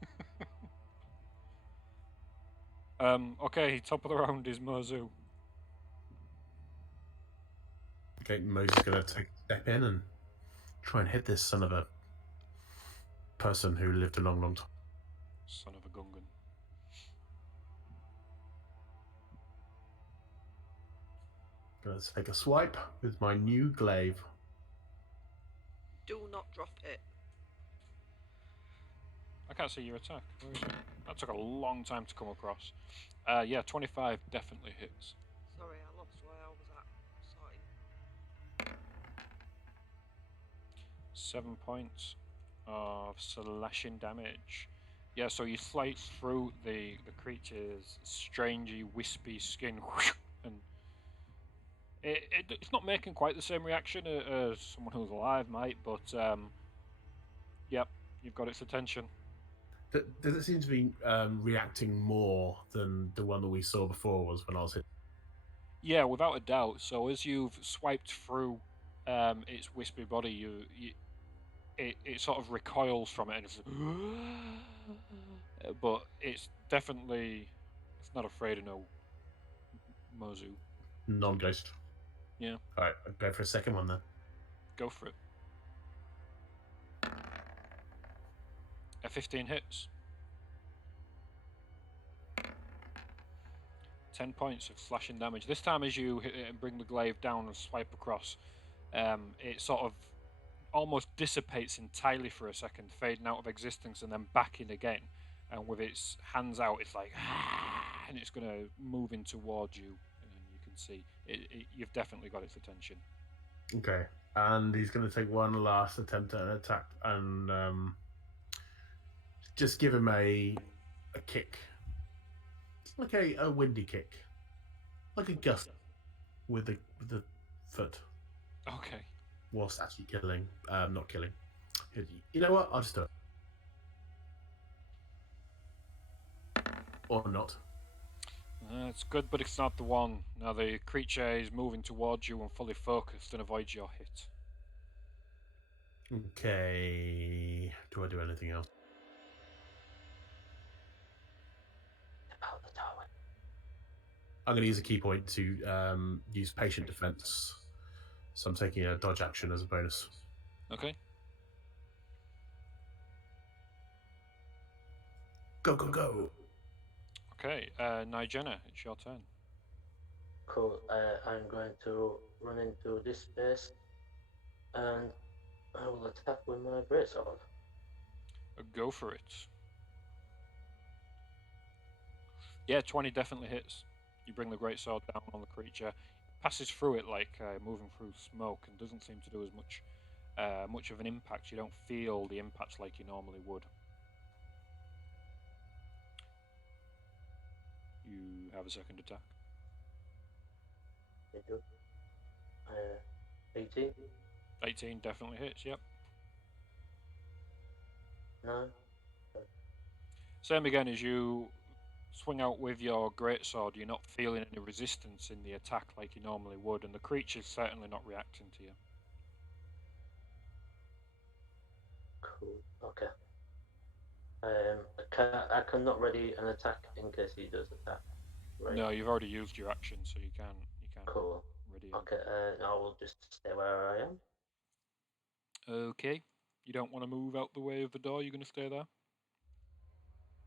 Okay, top of the round is Mozu. Okay, Moses is going to take a step in and try and hit this son of a person who lived a long, long time. Son of a Gungan. Going to take a swipe with my new glaive. Do not drop it. I can't see your attack. Where is it? That took a long time to come across. Yeah, 25 definitely hits. Sorry, I lost where I was at. Sorry. 7 points of slashing damage. Yeah, so you slice through the creature's strangey, wispy skin, and it's not making quite the same reaction as someone who's alive might, but yep, you've got its attention. Does it seem to be reacting more than the one that we saw before was when I was hit? Yeah, without a doubt. So as you've swiped through its wispy body, it sort of recoils from it, and it's but it's not afraid of no Mozu. Non-ghost. Yeah. All right, I'll go for a second one then. Go for it. A 15 hits. 10 points of slashing damage. This time as you hit it and bring the glaive down and swipe across, it sort of almost dissipates entirely for a second, fading out of existence and then back in again. And with its hands out, it's like, and it's going to move in towards you. And you can see, you've definitely got its attention. Okay, and he's going to take one last attempt at an attack and just give him a kick. Like a windy kick. Like a gust with the foot. Okay. Whilst actually killing. Not killing. You know what? I'll just do it. Or not. It's good, but it's not the one. Now the creature is moving towards you and fully focused and avoids your hit. Okay. Do I do anything else? Out the tower. I'm going to use a key point to use patient defense. So I'm taking a dodge action as a bonus. Okay. Go, go, go. Okay, Nigena, it's your turn. Cool. I'm going to run into this space and I will attack with my greatsword. Go for it. Yeah, 20 definitely hits. You bring the greatsword down on the creature. It passes through it like moving through smoke and doesn't seem to do as much of an impact. You don't feel the impact like you normally would. You have a second attack. They do. 18. 18 definitely hits, yep. No. Same again as you swing out with your greatsword, you're not feeling any resistance in the attack like you normally would, and the creature's certainly not reacting to you. Cool. Okay. I cannot ready an attack in case he does attack. Right. No, you've already used your action, so you can't Cool. ready it. Okay. I will just stay where I am. Okay. You don't want to move out the way of the door, you're going to stay there?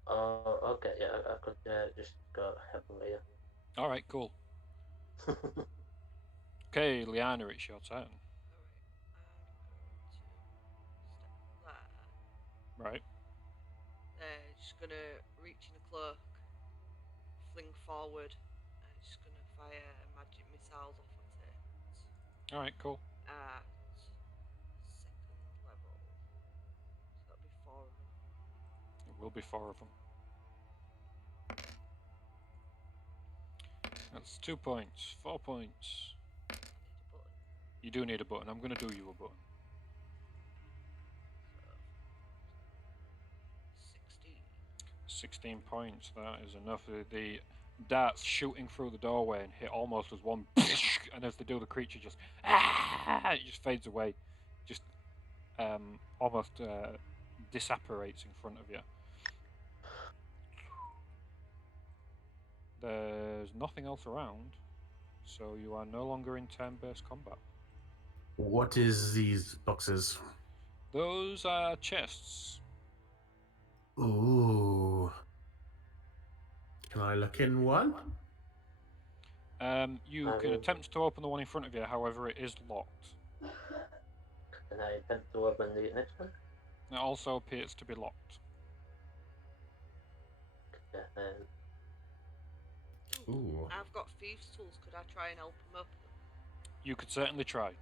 Oh, okay. Yeah, I could just go heavenly. Alright, cool. Okay, Liana, it's your turn. Alright, I'm going to step there. Right. Just gonna reach in a cloak, fling forward, and just gonna fire magic missiles off at it. Alright, cool. At second level. So that'll be 4 of them. It will be 4 of them. That's 2 points, 4 points. I need a button. You do need a button. I'm going to do you a button. So 16. 16 points, that is enough. The darts shooting through the doorway and hit almost as one, and as they do, the creature just it just fades away, just almost disapparates in front of you. There's nothing else around, so you are no longer in turn-based combat. What is these boxes? Those are chests. Ooh. Can I look in one? You can attempt to open the one in front of you, however, it is locked. Can I attempt to open the next one? It also appears to be locked. Okay, Ooh. I've got thieves' tools. Could I try and help him open them? You could certainly try.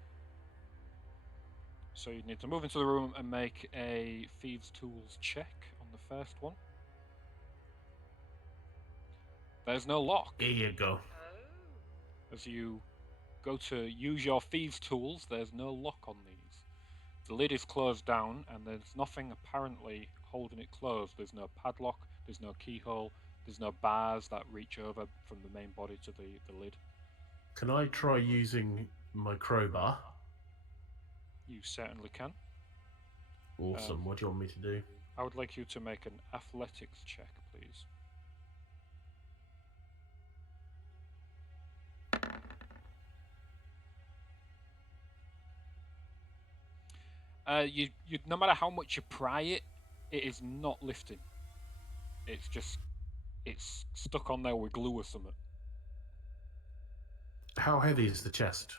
So you need to move into the room and make a Thieves' Tools check on the first one. There's no lock. Here you go. Oh. As you go to use your Thieves' Tools, there's no lock on these. The lid is closed down and there's nothing apparently holding it closed. There's no padlock, there's no keyhole, there's no bars that reach over from the main body to the lid. Can I try using my crowbar? You certainly can. Awesome. What do you want me to do? I would like you to make an athletics check, please. You no matter how much you pry it, it is not lifting. It's stuck on there with glue or something. How heavy is the chest?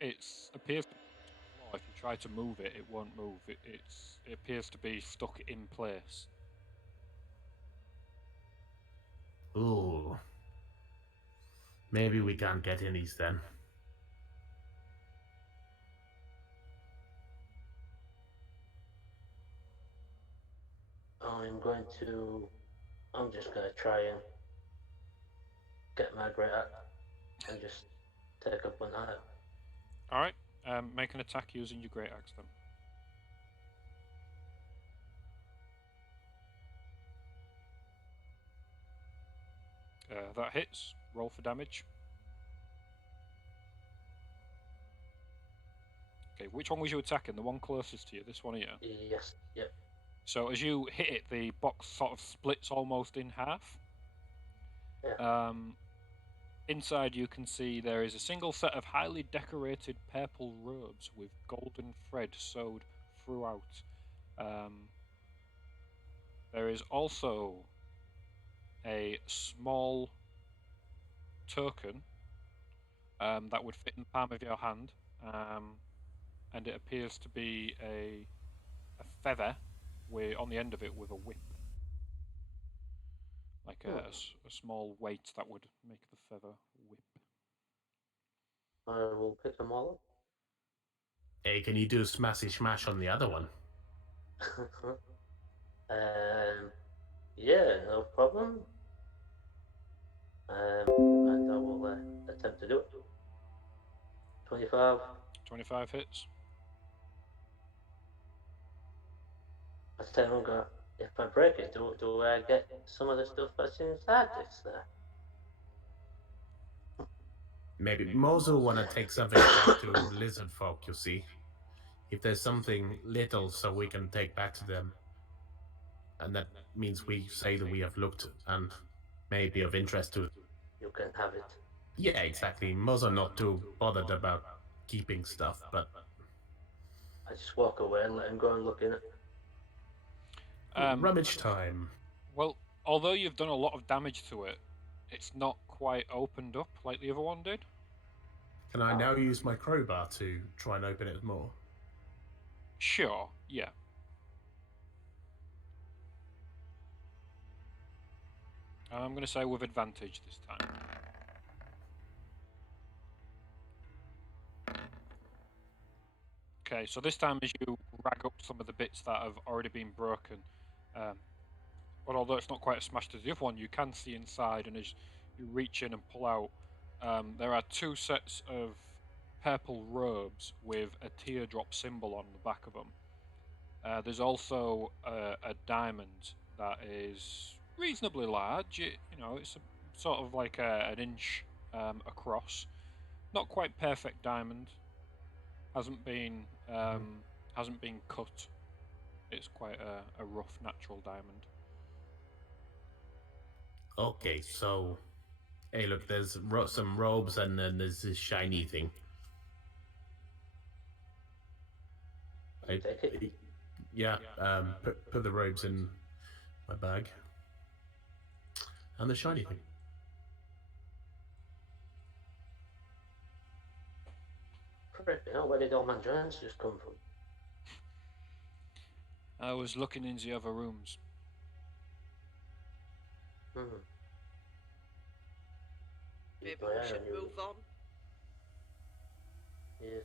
It appears to be on the floor. If you try to move it, it won't move. It appears to be stuck in place. Ooh. Maybe we can't get in these then. I'm just going to try and get my great axe and just take up one at it. Alright, make an attack using your great axe then. That hits. Roll for damage. Okay, which one was you attacking? The one closest to you? This one here? Yes, yep. So as you hit it, the box sort of splits almost in half. Yeah. Inside you can see there is a single set of highly decorated purple robes with golden thread sewed throughout. There is also a small token that would fit in the palm of your hand, and it appears to be a feather on the end of it with a whip. Like a small weight that would make the feather whip. I will pick them all Hey, can you do a smashy smash on the other one? up. Yeah, no problem. And I will attempt to do it. 25. 25 hits. I said, I'm gonna, if I break it, do I get some of the stuff that's inside this there? Maybe Mozo wanna take something back to lizard folk, you see. If there's something little so we can take back to them. And that means we say that we have looked and may be of interest to. You can have it. Yeah, exactly. Mozo not too bothered about keeping stuff, but I just walk away and let him go and look in it. rummage time. Well, although you've done a lot of damage to it, it's not quite opened up like the other one did. Can I now use my crowbar to try and open it more? Sure, yeah. I'm going to say with advantage this time. Okay, so this time as you rag up some of the bits that have already been broken, but although it's not quite as smashed as the other one, you can see inside, and as you reach in and pull out, there are two sets of purple robes with a teardrop symbol on the back of them. There's also a diamond that is reasonably large. It's sort of like an inch across. Not quite perfect diamond. Hasn't been cut. It's quite a rough natural diamond. Okay, so hey, look, there's some robes and then there's this shiny thing. Take it. Yeah, put the robes in my bag. And the shiny thing. Where did all my giants just come from? I was looking in the other rooms. Maybe we should move on. Yeah.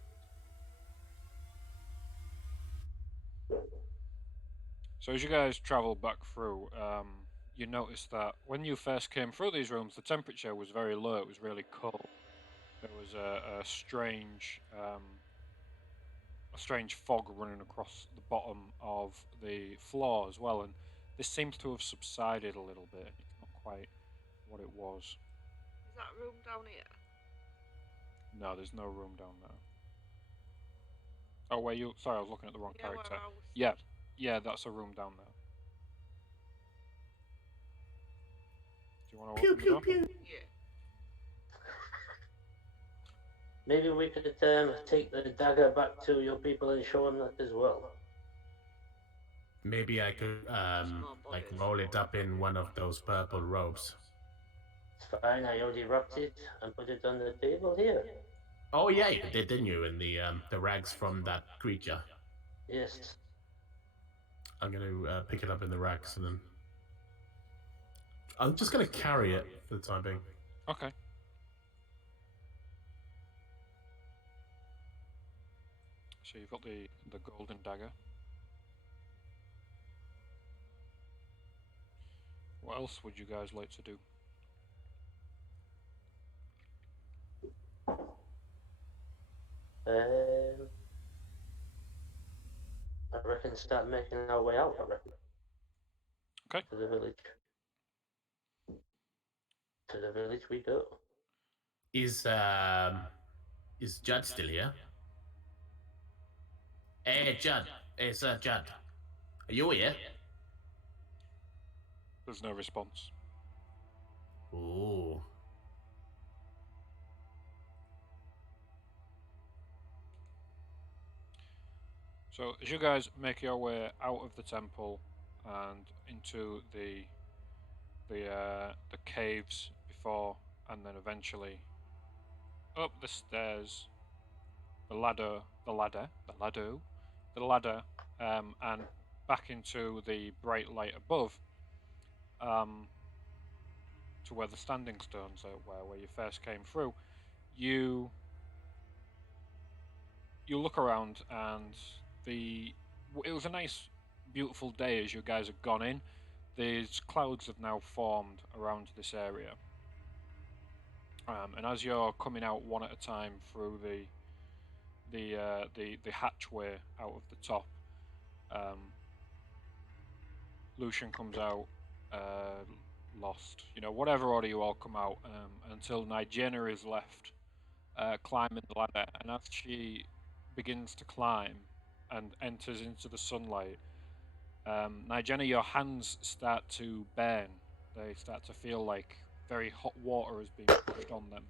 So as you guys travel back through, you notice that when you first came through these rooms, the temperature was very low. It was really cold. There was a strange fog running across the bottom of the floor as well, and this seems to have subsided a little bit. It's not quite what it was. Is that room down here? No, there's no room down there. Oh, sorry, I was looking at the wrong character. Yeah, that's a room down there. Do you want to open the door? Yeah. Maybe we could take the dagger back to your people and show them that as well. Maybe I could roll it up in one of those purple robes. It's fine, I already wrapped it and put it on the table here. Oh yeah, you did, didn't you? In the rags from that creature. Yes. I'm gonna pick it up in the rags and then I'm just gonna carry it for the time being. Okay. So you've got the golden dagger. What else would you guys like to do? I reckon start making our way out, I reckon. Okay. To the village. To the village we go. Is Judd still here? Hey Judd. Hey Sir Judd. Are you here? There's no response. Ooh. So as you guys make your way out of the temple and into the caves before, and then eventually up the stairs, the ladder, and back into the bright light above, to where the standing stones are, where you first came through. You look around, and it was a nice, beautiful day as you guys had gone in. These clouds have now formed around this area, and as you're coming out one at a time through the hatchway out of the top, Lucian comes out, lost. You know, whatever order you all come out, until Nigena is left, climbing the ladder. And as she begins to climb and enters into the sunlight, Nigena, your hands start to burn. They start to feel like very hot water is being pushed on them.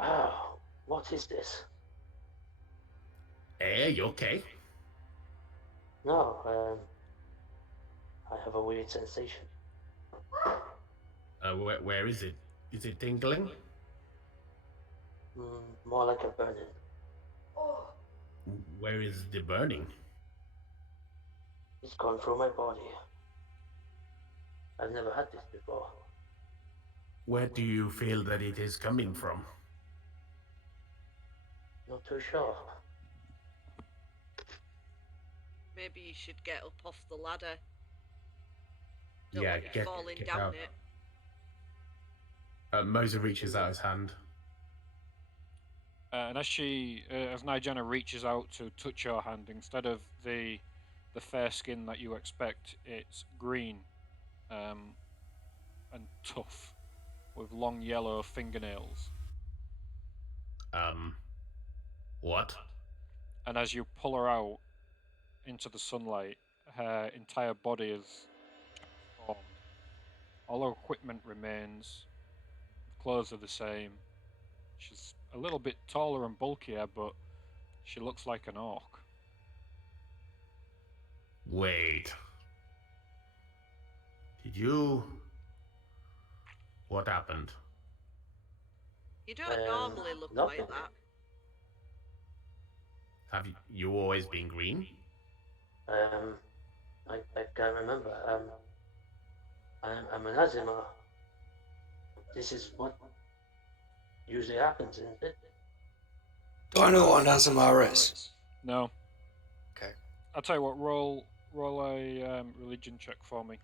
Oh, what is this? Hey, you okay? No, I have a weird sensation. Where is it? Is it tingling? More like a burning. Where is the burning? It's gone through my body. I've never had this before. Where do you feel that it is coming from? Not too sure. Maybe you should get up off the ladder. Don't Yeah, want you falling get down out. it. Moser reaches out his hand. And as Nigena reaches out to touch your hand, instead of the fair skin that you expect, it's green, and tough, with long yellow fingernails. What? And as you pull her out into the sunlight, her entire body is transformed. All her equipment remains, clothes are the same. She's a little bit taller and bulkier, but she looks like an orc. Wait. Did you... What happened? You don't normally look nothing. like that. Have you always been green? I can't remember. I'm an Azima. This is what usually happens, isn't it? Do I know what an Azamara is? No. Okay. I'll tell you what, roll a religion check for me.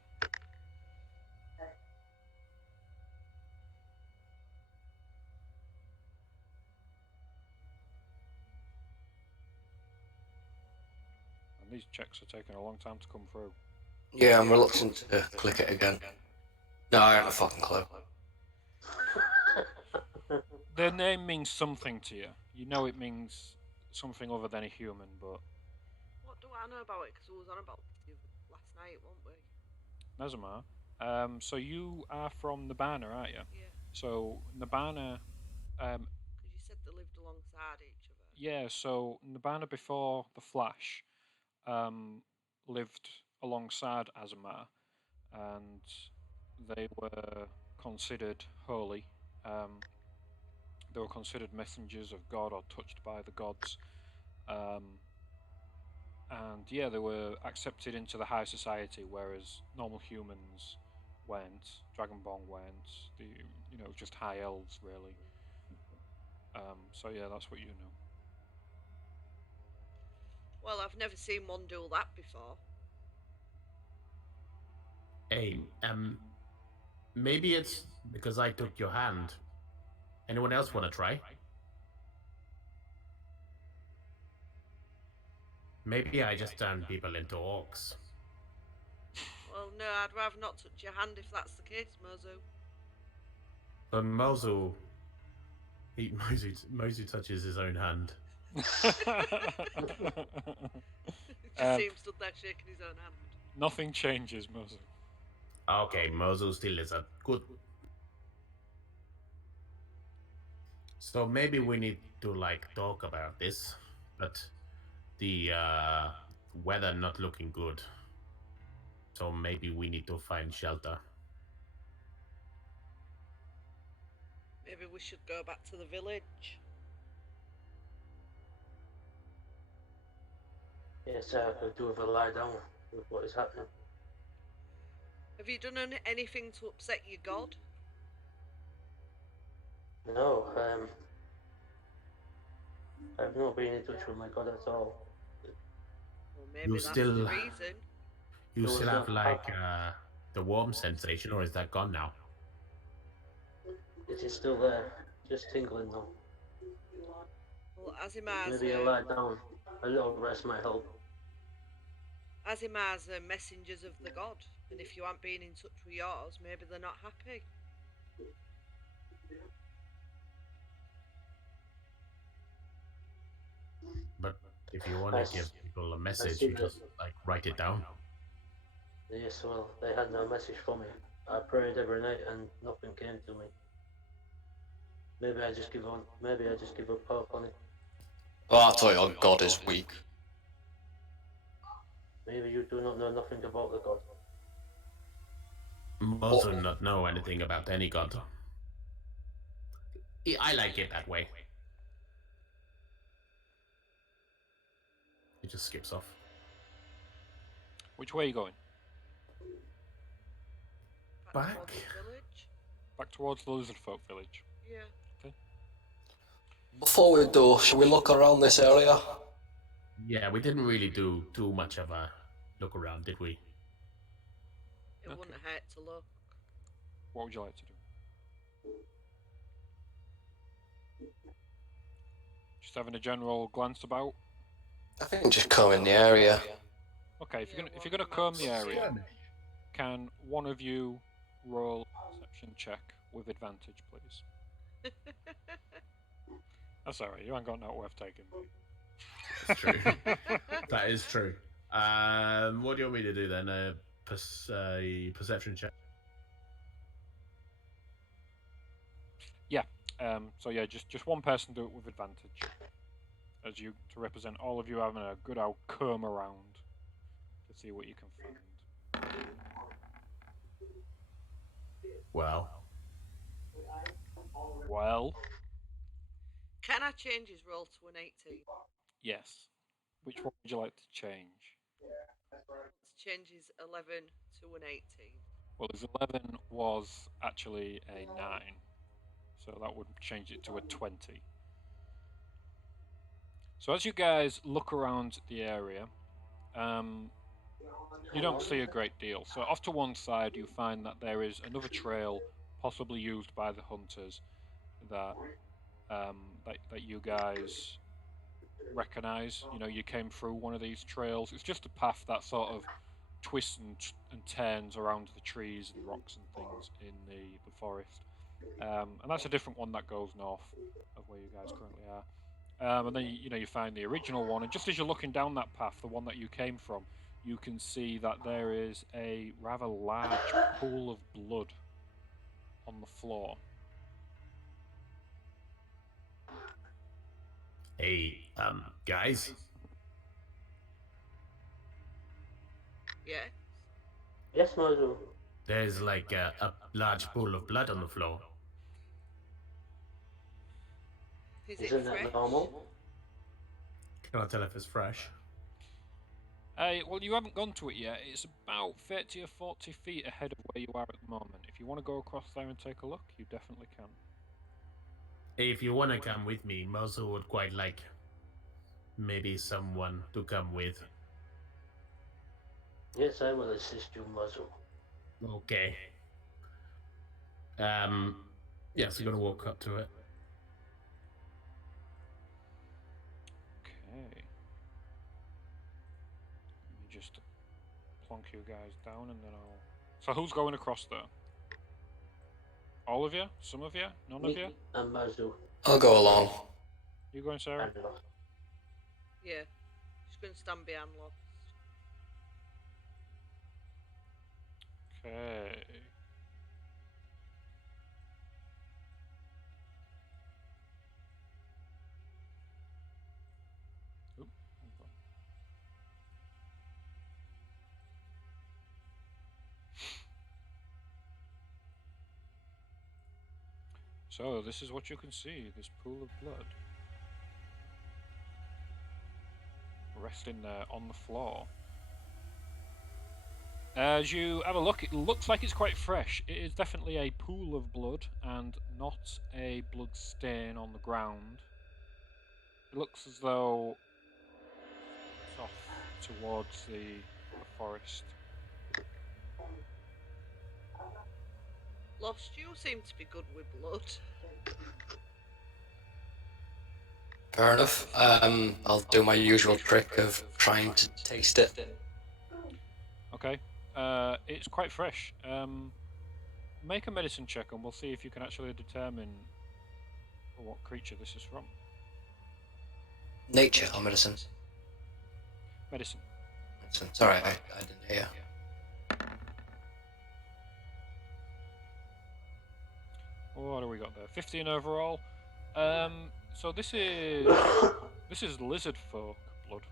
And these checks are taking a long time to come through. Yeah, I'm reluctant to click it again. No, I haven't a fucking clue. Their name means something to you. You know it means something other than a human, but... What do I know about it? Because we was on about it last night, weren't we? Nazamar, so you are from Nabana, aren't you? Yeah. So Nabana, Because you said they lived alongside each other. yeah, so Nabana before the Flash lived alongside Azamar, and they were considered holy. They were considered messengers of God or touched by the gods. And yeah, they were accepted into the high society, whereas normal humans weren't. Dragonborn weren't. Just high elves, really. So yeah, that's what you know. Well, I've never seen one do that before. Hey, maybe it's because I took your hand. Anyone else want to try? Maybe I just turn people into orcs. Well, no, I'd rather not touch your hand if that's the case, Mozu. But Mozu touches his own hand. He just seems stood there shaking his own hand. Nothing changes, Mozu. Okay, Mozu still is a good. So maybe we need to talk about this, but the weather not looking good. So maybe we need to find shelter. Maybe we should go back to the village. Yes, I could do with a lie down with what is happening. Have you done anything to upset your god? No, I've not been in touch with my god at all. Well, maybe that's still- the reason. You There was still have no- the warm sensation, or is that gone now? It is still there, just tingling now. Well, Azimar's, Maybe a lie down, a little rest might help. Azimars are messengers of the god, and if you aren't being in touch with yours, maybe they're not happy. But if you want I to give s- people a message, see you that- just like write it down. Yes, well, they had no message for me. I prayed every night and nothing came to me. Maybe I just give on. Maybe I just give up hope on it. Well, that's why your god is weak. Maybe you do not know nothing about the god. Also, not know anything about any god. I like it that way. He just skips off. Which way are you going? Back? towards the village. Back towards the lizard folk village. Yeah. Before we do, should we look around this area? Yeah, we didn't really do too much of a look around, did we? It wouldn't hurt to look. What would you like to do? Just having a general glance about. I think just comb in the area. Okay, if Yeah, you're gonna walk comb the amongst area, them. can one of you roll a perception check with advantage, please? That's alright. You ain't got no worth taking. That's true. That is true. What do you want me to do then? A perception check. So yeah, just one person do it with advantage, as you to represent all of you having a good old comb around to see what you can find. Well, Well, Can I change his roll to an 18? yes. Which one would you like to change? Let's change his 11 to an 18. Well, his 11 was actually a 9, so that would change it to a 20. So as you guys look around the area, you don't see a great deal. So off to one side, you find that there is another trail, possibly used by the hunters, that that you guys recognize. You know, you came through one of these trails. It's just a path that sort of twists and turns around the trees and rocks and things in the forest. And that's a different one that goes north of where you guys currently are. And then you find the original one, and just as you're looking down that path, the one that you came from, you can see that there is a rather large pool of blood on the floor. hey, guys, Yeah. Yes, Mozu. there's like a large pool of blood on the floor. Is it Isn't fresh? that normal? Can I tell if it's fresh? Well, you haven't gone to it yet. It's about 30 or 40 feet ahead of where you are at the moment. If you want to go across there and take a look, you definitely can. If you want to come with me, Mozu would quite like maybe someone to come with. Yes, I will assist you, Mozu. Okay. Yes, we're gonna walk up to it. Okay. Let me just plonk you guys down and then I'll... So who's going across there? All of you? Some of you? None of you? Me and Mozu. I'll go along. You going, Sarah? And Lost. Yeah. Just going to stand behind Lost. Okay. Oop, hold on. So, this is what you can see, this pool of blood. Resting there on the floor. As you have a look, it looks like it's quite fresh. It is definitely a pool of blood and not a blood stain on the ground. It looks as though it's off towards the forest. Lost, you seem to be good with blood. Fair enough. I'll do my usual trick of trying to taste it. Okay. It's quite fresh. Make a medicine check and we'll see if you can actually determine what creature this is from. Nature or medicine? Medicine. Medicine. Sorry, I didn't hear. What do we got there? 15 overall. So this is lizard folk blood.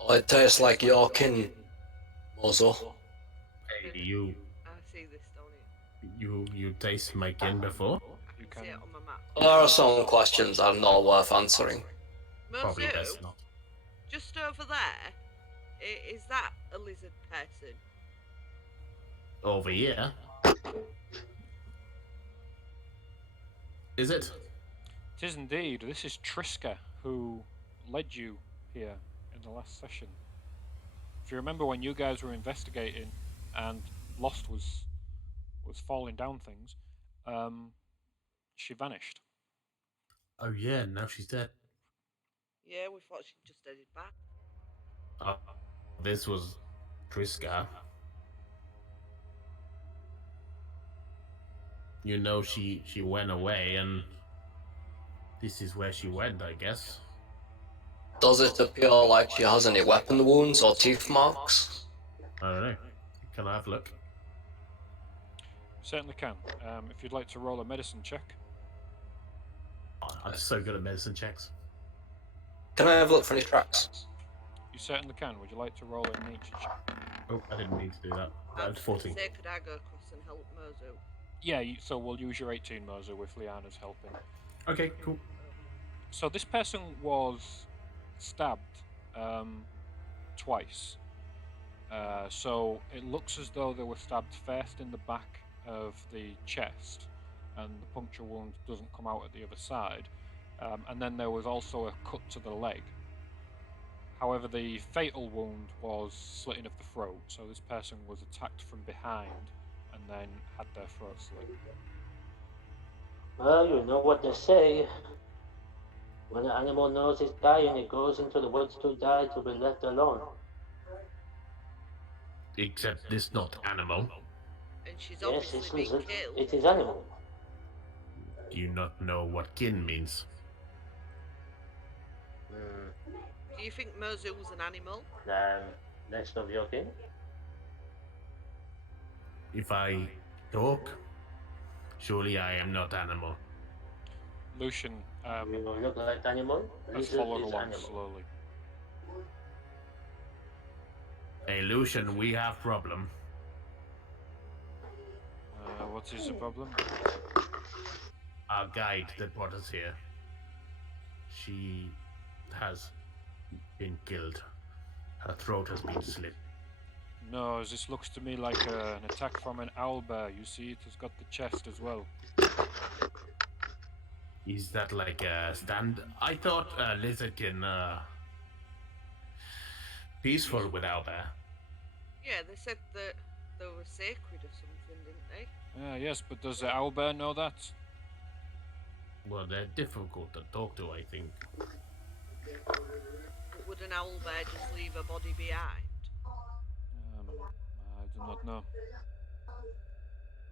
Oh, it tastes like your kin, Mozo. Hey, you I see this, don't you? you taste my kin before? I You can see can. it on my map. There are some questions that are not worth answering. Probably Mozu, best not. just over there, is that a lizard person? Over here. Is it? It is indeed. This is Triska who led you here in the last session. If you remember when you guys were investigating and Lost was falling down things, she vanished. Oh yeah, now she's dead. Yeah, we thought she'd just headed back. This was Triska. You know, she went away, and this is where she went, I guess. Does it appear like she has any weapon wounds or teeth marks? I don't know. Can I have a look? Certainly can. If you'd like to roll a medicine check. Oh, I'm so good at medicine checks. Can I have a look for any tracks? You certainly can. Would you like to roll a nature check? Oh, I didn't mean to do that. I I'm was gonna 14. say, could I go across and help Mozu? Yeah, so we'll use your 18 Moser with Liana's helping. Okay, cool. So this person was stabbed twice. So it looks as though they were stabbed first in the back of the chest, and the puncture wound doesn't come out at the other side. And then there was also a cut to the leg. However, the fatal wound was slitting of the throat, so this person was attacked from behind and then had their throat slit. Well, you know what they say. When an animal knows it's dying, it goes into the woods to die to be left alone. Except this not animal. And she's Yes, obviously it's been lizard. killed. It is animal. Do you not know what kin means? Do you think Mozu was an animal? Next of your kin. If I talk, surely I am not animal. Lucian You look like animal. has Lizard followed is along animal. slowly. Hey, Lucian, we have problem. What is the problem? Our guide that brought us here. She has been killed. Her throat has been slit. No, this looks to me like an attack from an owlbear. You see, it has got the chest as well. Is that like a stand? I thought lizard can peaceful with owlbear. Yeah, they said that they were sacred or something, didn't they? Yes, but does the owlbear know that? Well, they're difficult to talk to, I think. But would an owlbear just leave a body behind? I do not know.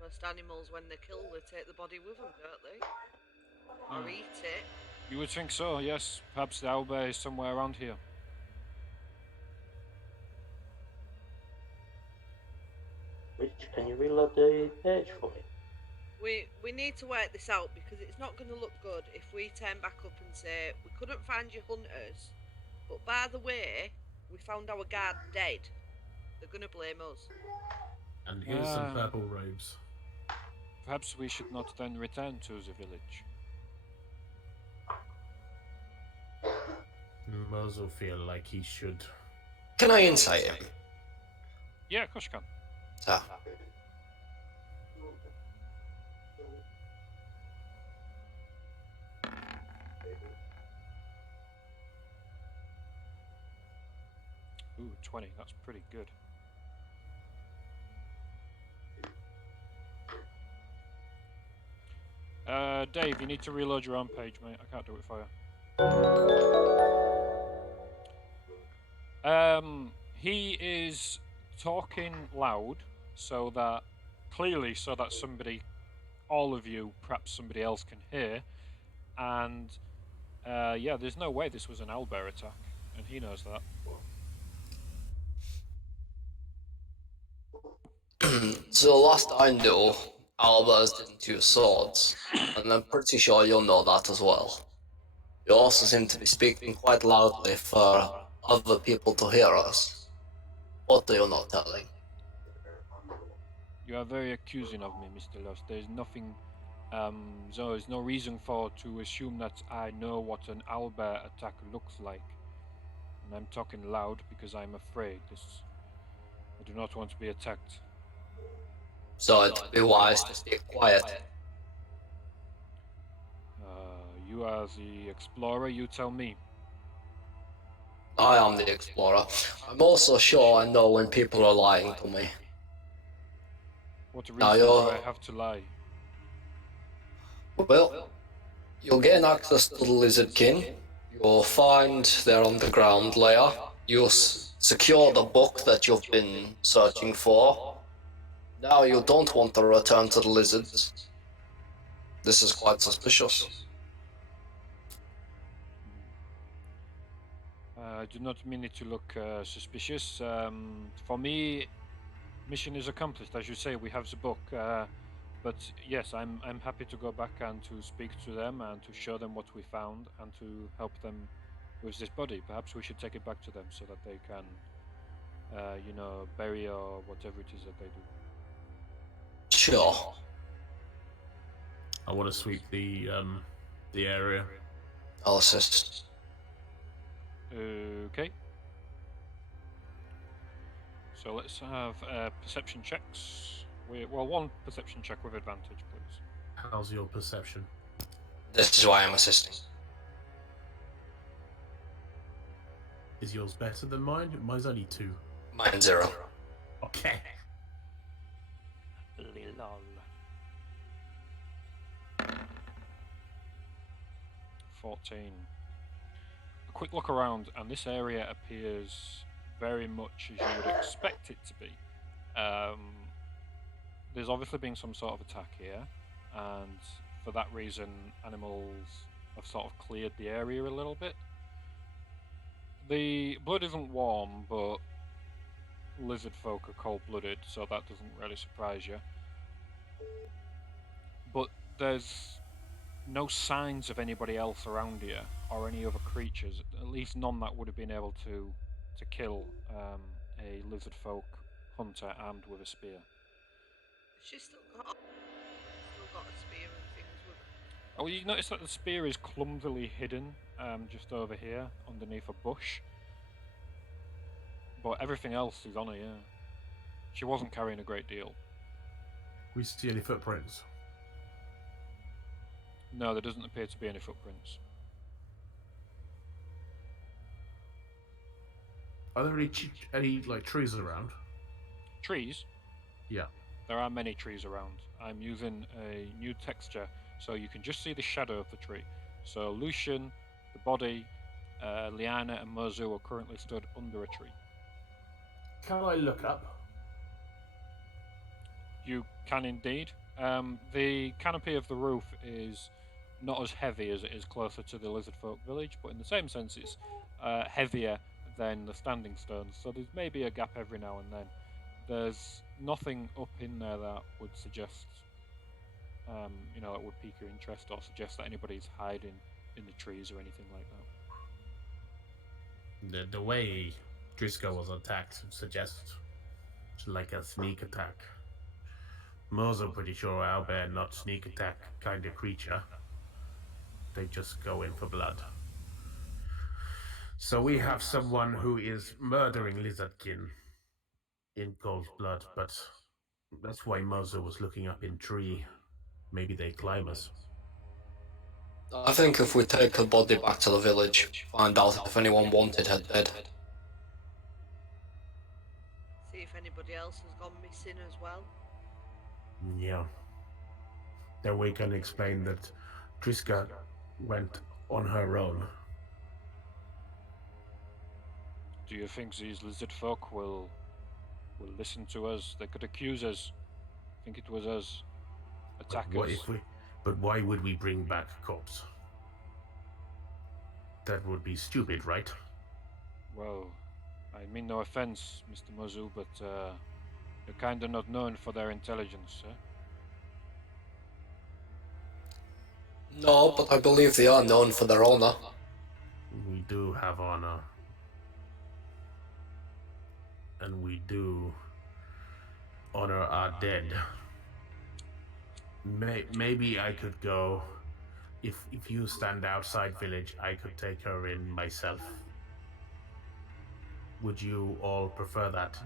Most animals, when they kill, they take the body with them, don't they? Or eat it. You would think so, yes. Perhaps the owlbear is somewhere around here. Rich, can you reload the page for me? We need to work this out because it's not going to look good if we turn back up and say we couldn't find your hunters, but by the way, we found our guard dead. They're going to blame us. And here's some purple robes. Perhaps we should not then return to the village. Mozo feel like he should. Can I insight him? Yeah, of course you can. Ah. Ooh, 20, that's pretty good. Dave, you need to reload your own page, mate. I can't do it for you. He is talking loud so that somebody, all of you, perhaps somebody else can hear. And yeah, there's no way this was an owlbear attack, and he knows that. So last I knew, owlbears didn't use swords, and I'm pretty sure you'll know that as well. You also seem to be speaking quite loudly for other people to hear us. What are you not telling? You are very accusing of me, Mr. Lost. There's nothing. There's no reason to assume that I know what an owlbear attack looks like. And I'm talking loud because I'm afraid. I do not want to be attacked. So it'd be wise to stay quiet. You are the explorer, you tell me. I am the explorer. I'm also sure I know when people are lying to me. What Now reason do you're- I have to lie? Well, you'll gain access to the Lizard King. You'll find their underground lair. You'll secure the book that you've been searching for. Now you don't want to return to the lizards. This is quite suspicious. I do not mean it to look suspicious. For me, mission is accomplished. As you say, we have the book. But yes, I'm happy to go back and to speak to them and to show them what we found and to help them with this body. Perhaps we should take it back to them so that they can, bury or whatever it is that they do. Sure. I want to sweep the area. I'll assist. Okay. So let's have perception checks. One perception check with advantage, please. How's your perception? This is why I'm assisting. Is yours better than mine? Mine's only 2. Mine 0. Okay. Lol. 14. A quick look around, and this area appears very much as you would expect it to be. There's obviously been some sort of attack here, and for that reason, animals have sort of cleared the area a little bit. The blood isn't warm, but lizard folk are cold-blooded, so that doesn't really surprise you. But there's no signs of anybody else around here, or any other creatures, at least none that would have been able to kill a lizard folk hunter armed with a spear. She's still got a spear and things with her. Oh, you notice that the spear is clumsily hidden just over here underneath a bush, but everything else is on her. Yeah, she wasn't carrying a great deal. We see any footprints? No, there doesn't appear to be any footprints. Are there any like trees around? Trees? Yeah. There are many trees around. I'm using a new texture so you can just see the shadow of the tree. So Lucian, the body, Liana and Mozu are currently stood under a tree. Can I look up? You can indeed. The canopy of the roof is not as heavy as it is closer to the lizard folk village, but in the same sense it's heavier than the standing stones, so there's maybe a gap every now and then. There's nothing up in there that would suggest, that would pique your interest or suggest that anybody's hiding in the trees or anything like that. The way Driscoll was attacked suggests like a sneak attack. Mo's pretty sure owlbear not sneak attack kind of creature. They just go in for blood. So we have someone who is murdering lizardkin in cold blood, but that's why Mozo was looking up in tree. Maybe they climb us. I think if we take her body back to the village, find out if anyone wanted her dead. See if anybody else has gone missing as well. Yeah. Then we can explain that Triska went on her own. Do you think these lizard folk will will listen to us. They could accuse us. Think it was us. Attack What us. if we? But why would we bring back a corpse? That would be stupid, right? Well, I mean no offense, Mr. Mozu, but you're kinda not known for their intelligence, sir. No, but I believe they are known for their honor. We do have honor. And we do honor our dead. Maybe I could go. If you stand outside village, I could take her in myself. Would you all prefer that?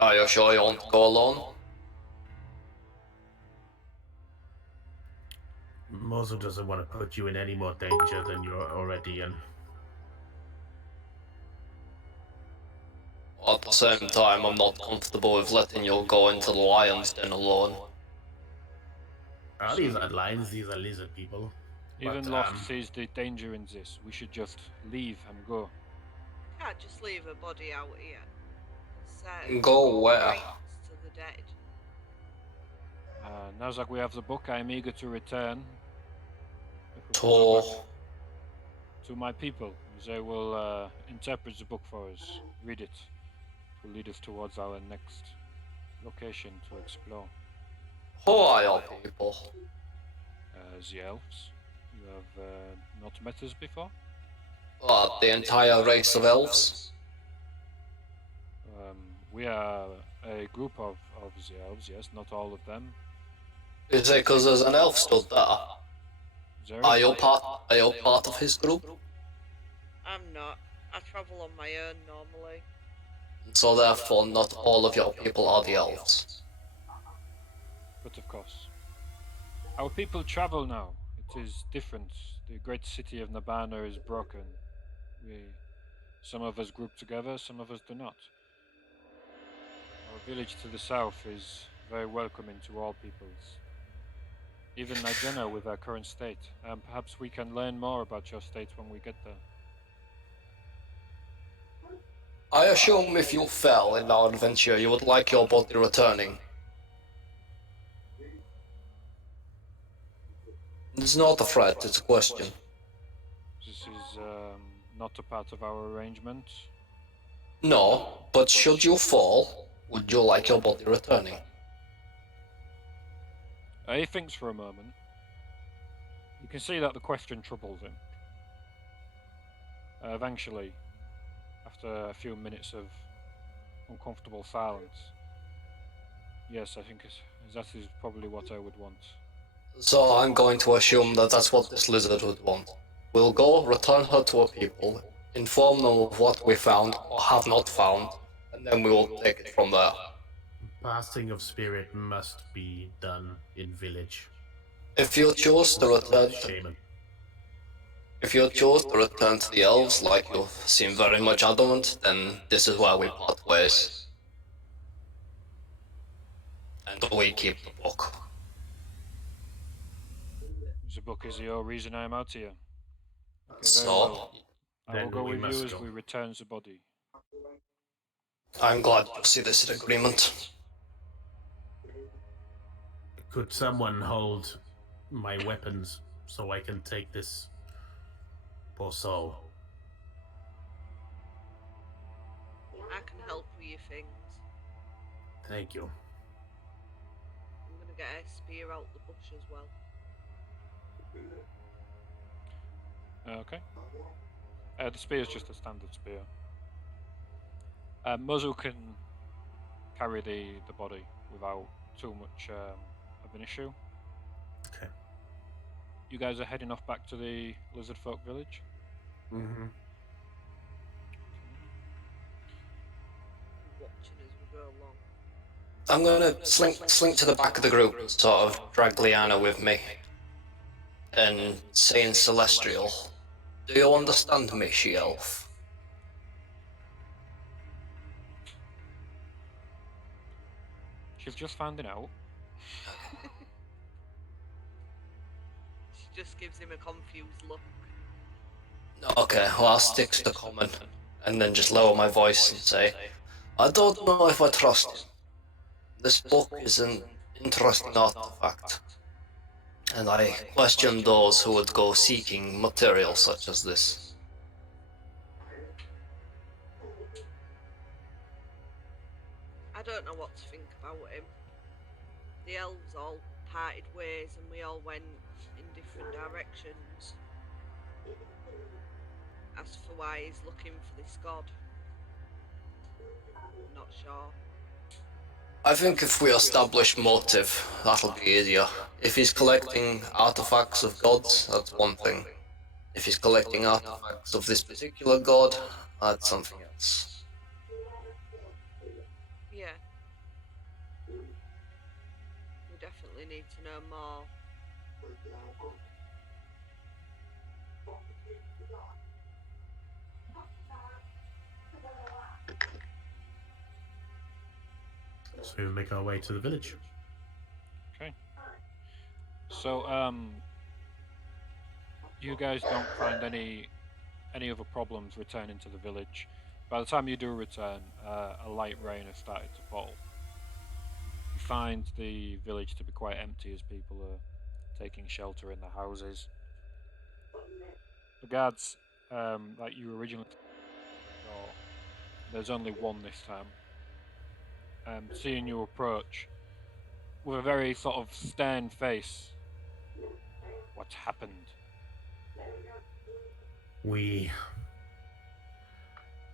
Are you sure you won't go alone? Mozo doesn't want to put you in any more danger than you're already in. At the same time, I'm not comfortable with letting you go into the lion's den alone. These are lions, these are lizard people. Even But, Lost sees the danger in this. We should just leave and go. Can't just leave a body out here. It's, Go where? rights to the dead. Now that we have the book, I am eager to return. To... To my people. They will interpret the book for us. Read it. To lead us towards our next location to explore. Who are your people? The elves. You have not met us before? What, the entire race of elves? We are a group of the elves, yes, not all of them. Is it because there's an elf stood there? There Are is- you part of his group? I'm not. I travel on my own normally. So therefore not all of your people are the elves. But of course. Our people travel now. It is different. The great city of Nabana is broken. Some of us group together, some of us do not. Our village to the south is very welcoming to all peoples. Even Nigena with our current state. Perhaps we can learn more about your state when we get there. I assume if you fell in our adventure, you would like your body returning. It's not a threat, it's a question. This is not a part of our arrangement. No, but should you fall, would you like your body returning? He thinks for a moment. You can see that the question troubles him. Eventually, after a few minutes of uncomfortable silence, yes, I think that is probably what I would want. So I'm going to assume that that's what this lizard would want. We'll go, return her to our people, inform them of what we found or have not found, and then we will take it from there. Passing of spirit must be done in village. If you choose to return, Shaman. if you choose to return to the elves like you seem very much adamant, then this is where we part ways. And we keep the book. The book is your reason I am out here. Okay, very So, well. I will Then go we with you must as go. we return the body. I'm glad to see this in agreement. Could someone hold my weapons so I can take this poor soul? I can help with your things. Thank you. I'm gonna get a spear out the bush as well. Okay. The spear is just a standard spear. Muzzle can carry the body without too much of an issue. Okay. You guys are heading off back to the Lizard Folk village. Mm-hmm. Watching as we go along. I'm gonna slink to the back of the group, sort of drag Liana with me, and say in Celestial, "Do you understand me, she-elf?" She's just finding out. She just gives him a confused look. Okay, well I'll stick to the common, and then just lower my voice and say, I don't know if I trust him. This book is an interesting artifact, and I question those who would go seeking material such as this. I don't know what to think about him. The elves all parted ways and we all went in different directions. As for why he's looking for this god, I'm not sure. I think if we establish motive, that'll be easier. If he's collecting artifacts of gods, that's one thing. If he's collecting artifacts of this particular god, that's something else. Yeah. We definitely need to know more. So we make our way to the village. Okay. So, you guys don't find any other problems returning to the village. By the time you do return, a light rain has started to fall. You find the village to be quite empty as people are taking shelter in the houses. The guards, like you originally saw, there's only one this time. Seeing you approach with a very sort of stern face, what happened? We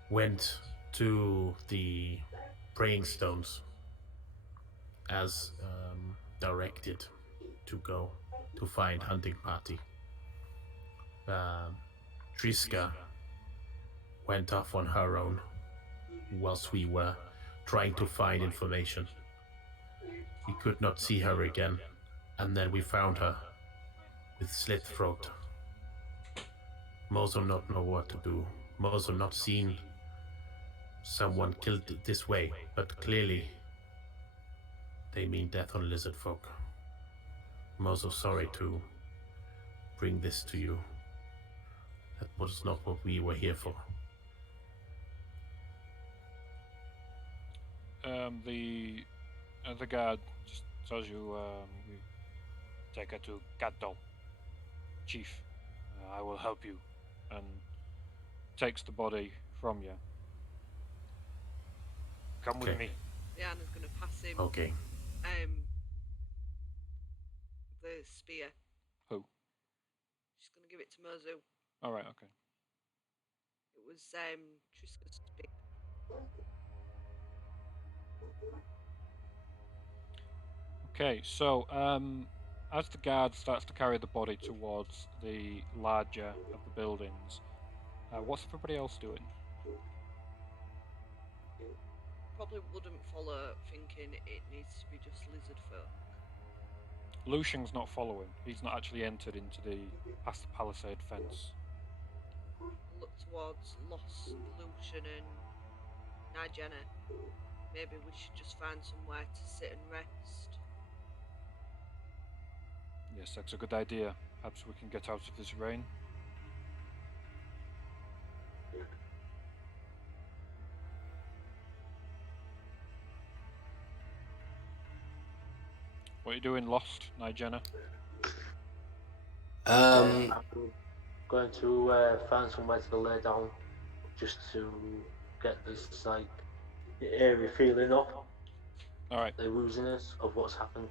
went to the praying stones as directed to go to find hunting party. Triska went off on her own whilst we were trying to find information. We could not see her again, and then we found her with slit throat. Mozo not know what to do. Mozo not seen someone killed this way, but clearly they mean death on lizard folk. Mozo sorry to bring this to you. That was not what we were here for. The guard just tells you, we take her to Gato, chief. I will help you, and takes the body from you. Come with Okay. me. Diana's gonna pass him Okay. the spear. Who? She's gonna give it to Mozu. All right. Okay. It was Triska's spear. Okay. So, as the guard starts to carry the body towards the larger of the buildings, what's everybody else doing? Probably wouldn't follow thinking it needs to be just lizard folk. Lucian's not following. He's not actually entered into past the palisade fence. Look towards Lost, Lucian and Nigena. Maybe we should just find somewhere to sit and rest. Yes, that's a good idea. Perhaps we can get out of this rain. What are you doing, Lost, Nigena? I'm going to find somewhere to lay down, just to get this like eerie feeling off. All right. The wooziness of what's happened.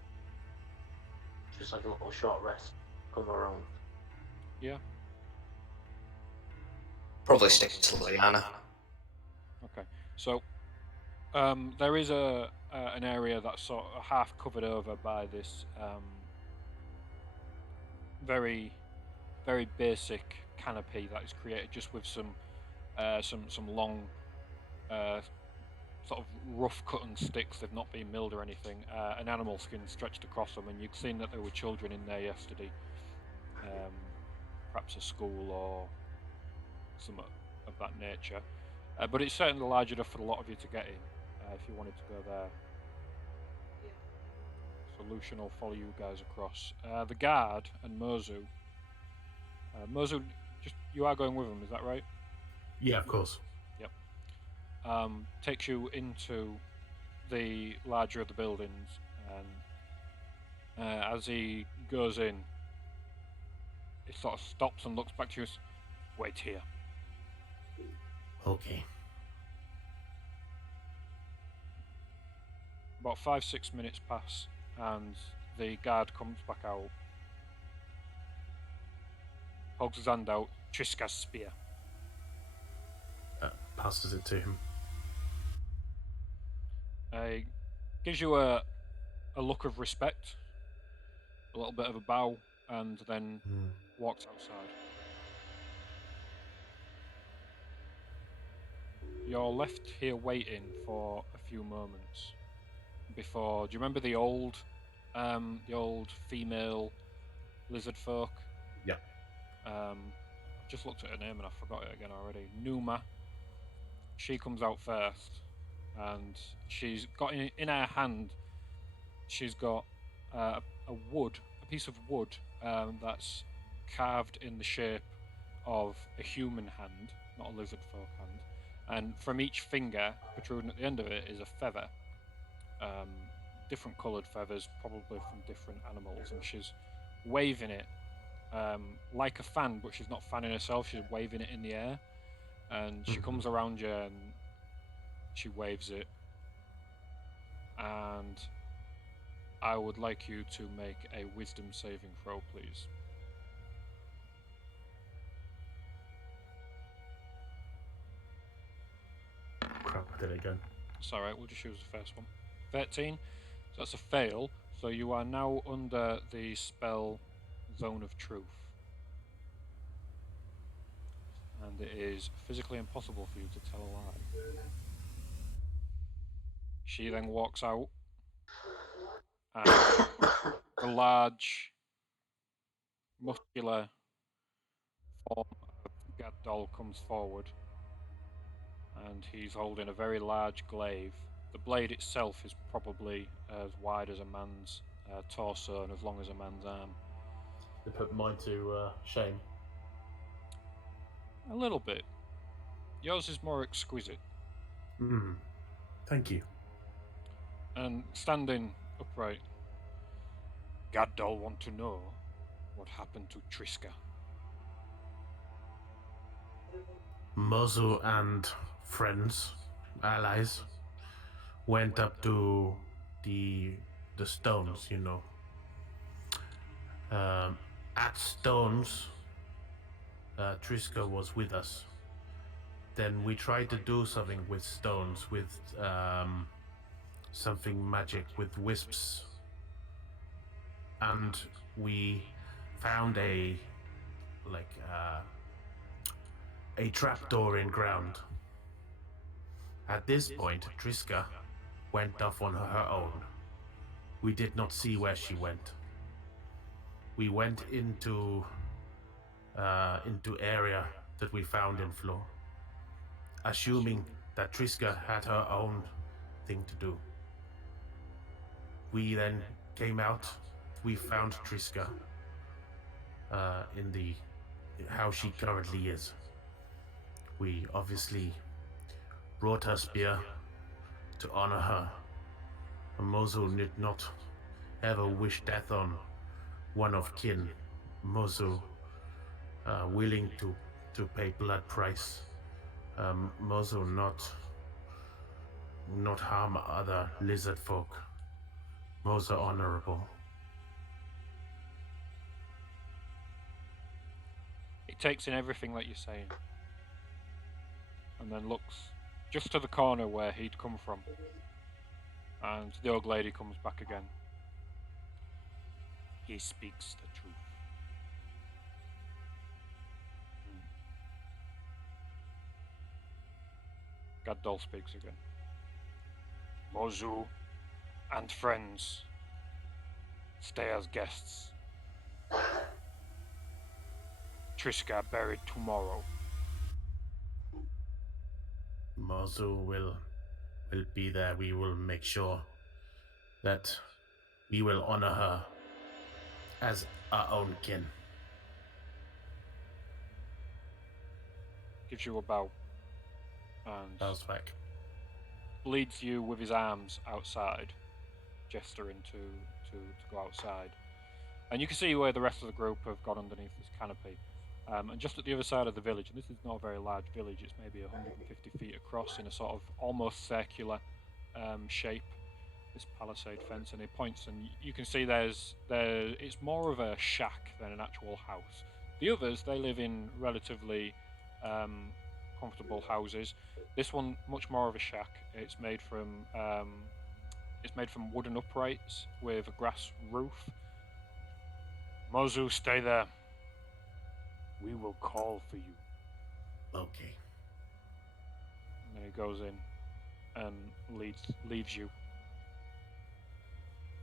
Just like a little short rest. Come around. Yeah. Probably stick to Liana. Okay. So, there is an area that's sort of half covered over by this very, very basic canopy that is created just with some long, sort of rough cut-and sticks. They've not been milled or anything. An animal skin stretched across them, and you've seen that there were children in there yesterday. Perhaps a school or some of that nature. But it's certainly large enough for a lot of you to get in if you wanted to go there. Yeah. So Lucian will follow you guys across. The guard and Mozu. Mozu, you are going with him, is that right? Yeah, of course. takes you into the larger of the buildings, and as he goes in, he sort of stops and looks back to you. Wait here. Okay. About 5-6 minutes pass, and the guard comes back out, holds his hand out, Triska's spear. Passes it to him. Gives you a look of respect, a little bit of a bow, and then walks outside. You're left here waiting for a few moments before. Do you remember the old female lizard folk? Yeah. I've just looked at her name and I forgot it again already. Numa. She comes out first, and she's got in her hand. She's got a piece of wood that's carved in the shape of a human hand, not a lizard folk hand. And from each finger, protruding at the end of it, is a feather. Different coloured feathers, probably from different animals. And she's waving it like a fan, but she's not fanning herself. She's waving it in the air. And she comes around you and she waves it. And I would like you to make a wisdom saving throw, please. Crap, I did it again. It's alright, we'll just use the first one. 13, so that's a fail. So you are now under the spell Zone of Truth. And it is physically impossible for you to tell a lie. She then walks out, and a large, muscular form of Gaddol comes forward, and he's holding a very large glaive. The blade itself is probably as wide as a man's torso and as long as a man's arm. They put mine to shame. A little bit. Yours is more exquisite. Thank you. And standing upright, Gaddol want to know what happened to Triska. Mozu and friends, allies, went up to the stones, you know. At stones, Triska was with us. Then we tried to do something with stones, with something magic, with wisps. And we found a trapdoor in ground. At this point, Triska went off on her own. We did not see where she went. We went into area that we found in floor, assuming that Triska had her own thing to do. We then came out. We found Triska in the how she currently is. We obviously brought her spear to honor her. Mozu did not ever wish death on one of kin. Mozu willing to pay blood price. Mozu not harm other lizard folk. Mozu honorable. He takes in everything that you're saying, and then looks just to the corner where he'd come from. And the old lady comes back again. He speaks the truth. Gaddol speaks again. Mozu and friends stay as guests. Triska buried tomorrow. Mozu will be there. We will make sure that we will honor her as our own kin. Gives you a bow. And Bows back. leads you with his arms outside, gesturing to go outside. And you can see where the rest of the group have gone underneath this canopy. And just at the other side of the village, and this is not a very large village, it's maybe 150 feet across in a sort of almost circular shape, this palisade fence, and he points, and you can see it's more of a shack than an actual house. The others, they live in relatively comfortable houses. This one, much more of a shack. It's made from wooden uprights with a grass roof. Mozu, stay there. We will call for you. Okay. And then he goes in and leaves you.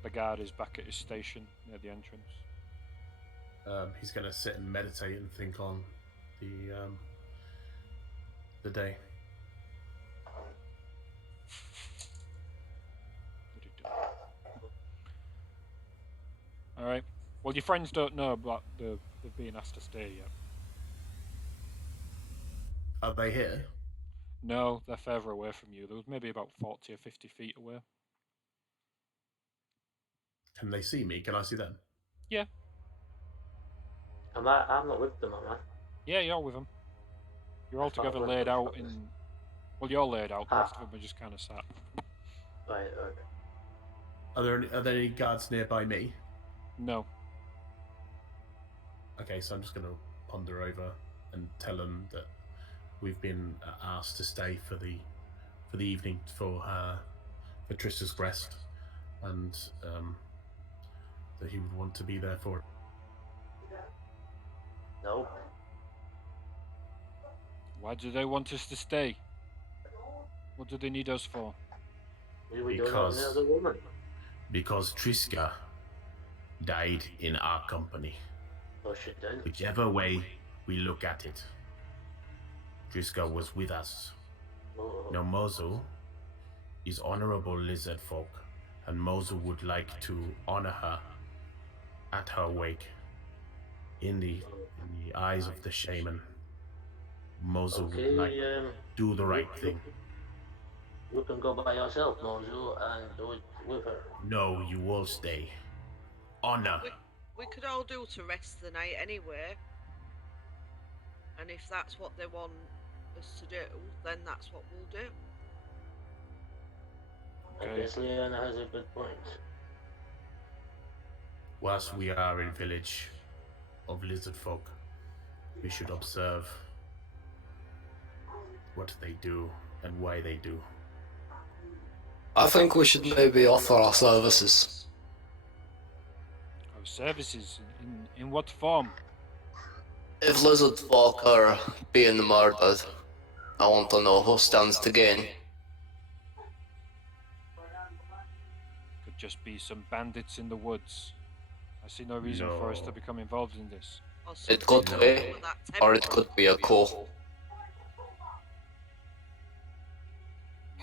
The guard is back at his station near the entrance. He's going to sit and meditate and think on the day. All right. Well, your friends don't know about they've been asked to stay yet. Are they here? No, they're further away from you. There was maybe about 40 or 50 feet away. Can they see me? Can I see them? Yeah. I'm not with them, am I? Yeah, you're with them. You're all I thought together I went laid to out the in... Well, you're laid out. The rest of them are just kind of sat. Right. Are there any guards nearby me? No. Okay, so I'm just going to ponder over and tell them that we've been asked to stay for the evening for Trista's rest, and that he would want to be there for it. No. Why do they want us to stay? What do they need us for? We were doing on the other woman. Because Triska died in our company. Oh, she did. Whichever way we look at it, Triska was with us. Oh. Now Mozu is honorable lizard folk, and Mozu would like to honor her at her wake. In the eyes of the shaman, Mozu would like do the right thing. You can go by yourself, Mozu, and do it with her. No, you all stay. Honor. We could all do to rest the night anyway. And if that's what they want us to do, then that's what we'll do. I guess Leona has a good point. Whilst we are in village of lizard folk, we should observe what they do and why they do. I think we should maybe offer our services. Our services? In what form? If lizard folk are being murdered, I want to know who stands to gain. Could just be some bandits in the woods. I see no reason for us to become involved in this. It could be, or it could be a coup.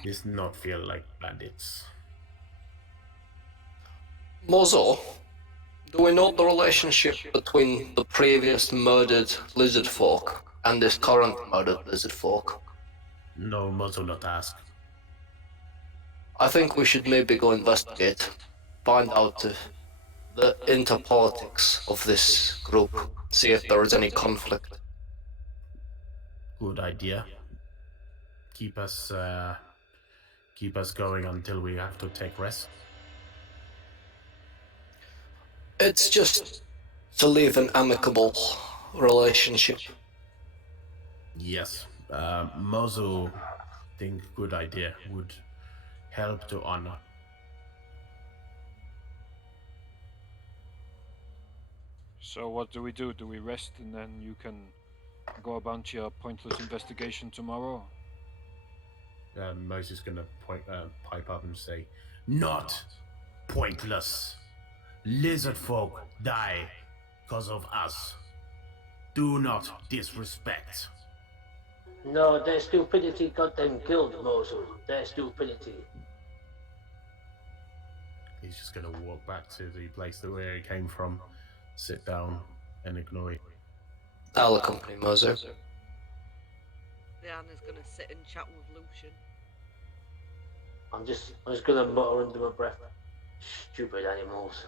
Does not feel like bandits. Mozo, do we know the relationship between the previous murdered lizard folk and this current murdered lizard folk? No, Mozu not ask. I think we should maybe go investigate, find out the interpolitics of this group, see if there is any conflict. Good idea. Keep us going until we have to take rest. It's just to leave an amicable relationship. Yes. Mozu think good idea would help to honor. So what do we do? Do we rest and then you can go about your pointless investigation tomorrow? Moses gonna pipe up and say, "Not pointless. Lizard folk die because of us. Do not disrespect." No, their stupidity got them killed, Mozu. Their stupidity. He's just gonna walk back to the place where he came from, sit down, and ignore it. I'll accompany Mozo. Diana's gonna sit and chat with Lucian. I'm just gonna mutter under my breath. Stupid animals.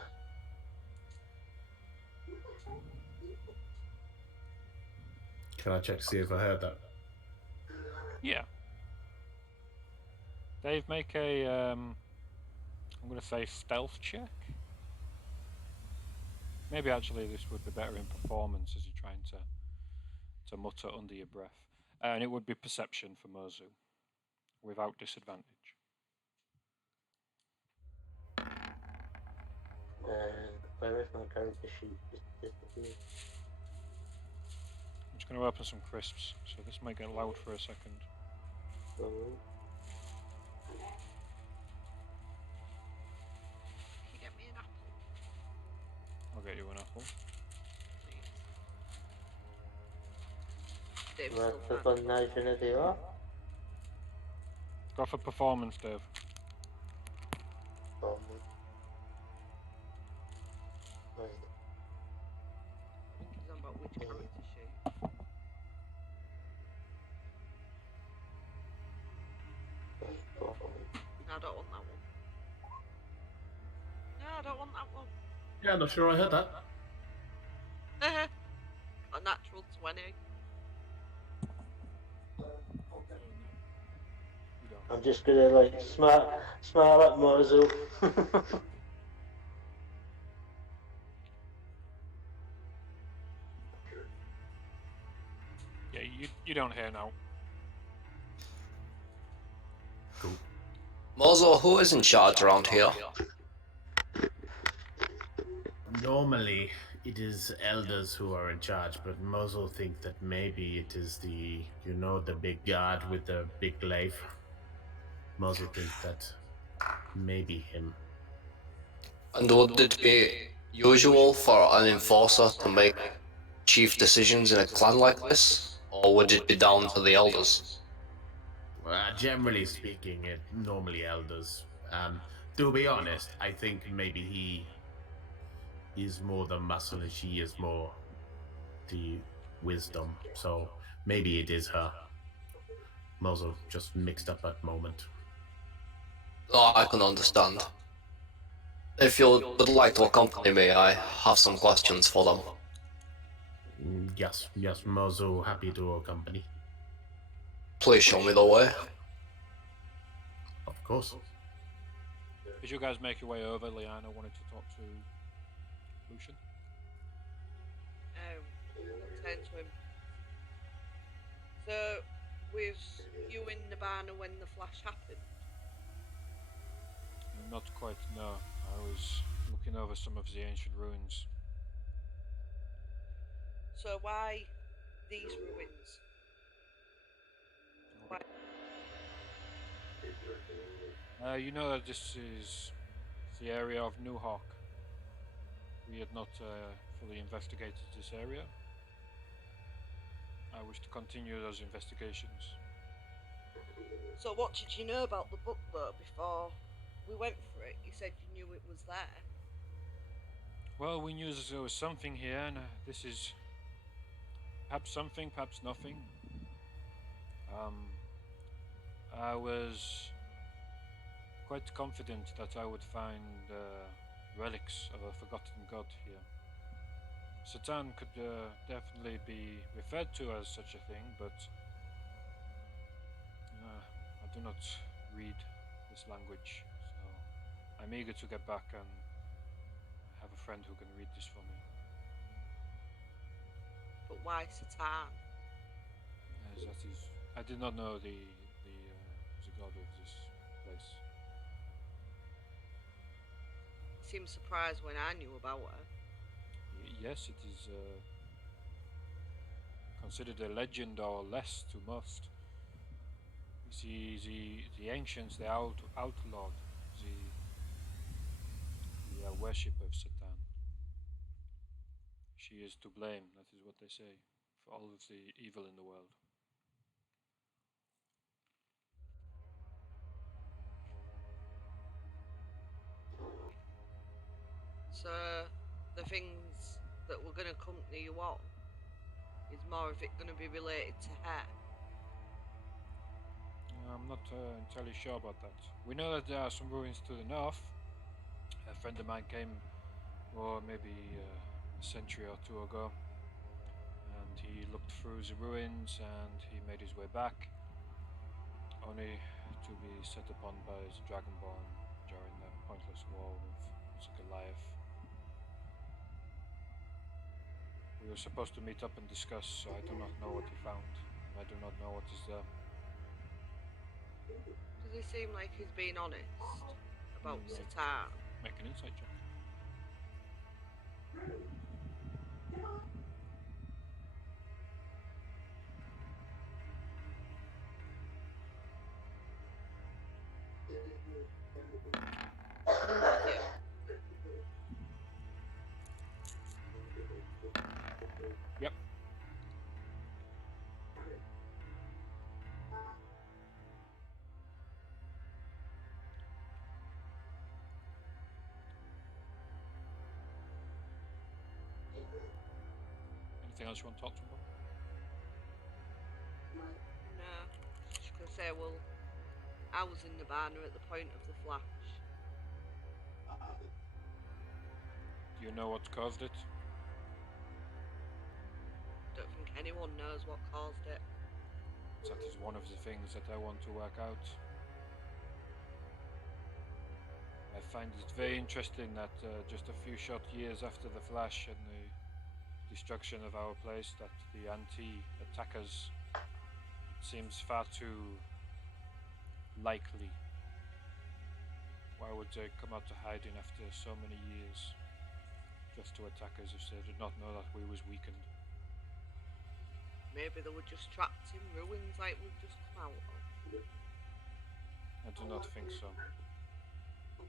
Can I check to see if I heard that? Yeah. Dave, make a I'm going to say stealth check. Maybe actually this would be better in performance as you're trying to mutter under your breath. And it would be perception for Mozu without disadvantage. Where is my character sheet? Just disappeared. I'm just going to open some crisps, so this might get loud for a second. So, Can you get me an apple, I'll get you an apple. please? Dave's ma still to nažene deva. Go for performance, Dave. I think he's on about which character sheet. No, I don't want that one. No, I don't want that one. Yeah, I'm not sure I heard that. A natural 20. You don't. I'm just gonna like smile at Mozu. Yeah, you don't hear now. Cool. Mozo, who is in charge around here? Normally, it is elders who are in charge, but Mozo think that maybe it is the big guard with the big glaive. Mozo think that maybe him. And would it be usual for an enforcer to make chief decisions in a clan like this? Or would it be down to the elders? Generally speaking, it normally elders. To be honest, I think maybe he is more the muscle and she is more the wisdom. So maybe it is her. Mozo just mixed up at moment. Oh, I can understand. If you would like to accompany me, I have some questions for them. Yes, Mozo happy to accompany. Please show me the way. Of course. As you guys make your way over, Liana wanted to talk to Lucian. I'll turn to him. So, was you in Nirvana when the flash happened? Not quite, no. I was looking over some of the ancient ruins. So why these ruins? Why? You know that this is the area of New Hawk. We had not fully investigated this area. I wish to continue those investigations. So what did you know about the book though before we went for it? You said you knew it was there. Well, we knew there was something here, and this is perhaps something, perhaps nothing. I was quite confident that I would find relics of a forgotten god here. Satan could definitely be referred to as such a thing, but I do not read this language, so I'm eager to get back and have a friend who can read this for me. But why Satan? As that is, I did not know the god of this place. Seemed surprised when I knew about her. Yes, it is considered a legend or less to most. You see, the ancients, they outlawed the worship of Satan. She is to blame, that is what they say, for all of the evil in the world. So the things that were going to accompany you on, is more of it going to be related to her? not entirely sure about that. We know that there are some ruins to the north. A friend of mine came, or maybe a century or two ago, and he looked through the ruins and he made his way back, only to be set upon by the Dragonborn during the pointless war with the Goliath. We were supposed to meet up and discuss, so I do not know what he found. I do not know what is there. Does he seem like he's being honest about Satan? Make an insight check. Yeah. Yep. Anything else you want to talk to him about? No. Just gonna say, well, I was in the banner at the point of the flash. Do you know what caused it? Don't think anyone knows what caused it. That is one of the things that I want to work out. I find it very interesting that just a few short years after the flash and the destruction of our place, that the anti-attackers seems far too likely. Why would they come out to hiding after so many years just to attack us if they did not know that we was weakened? Maybe they were just trapped in ruins like we've just come out of. I do not think so.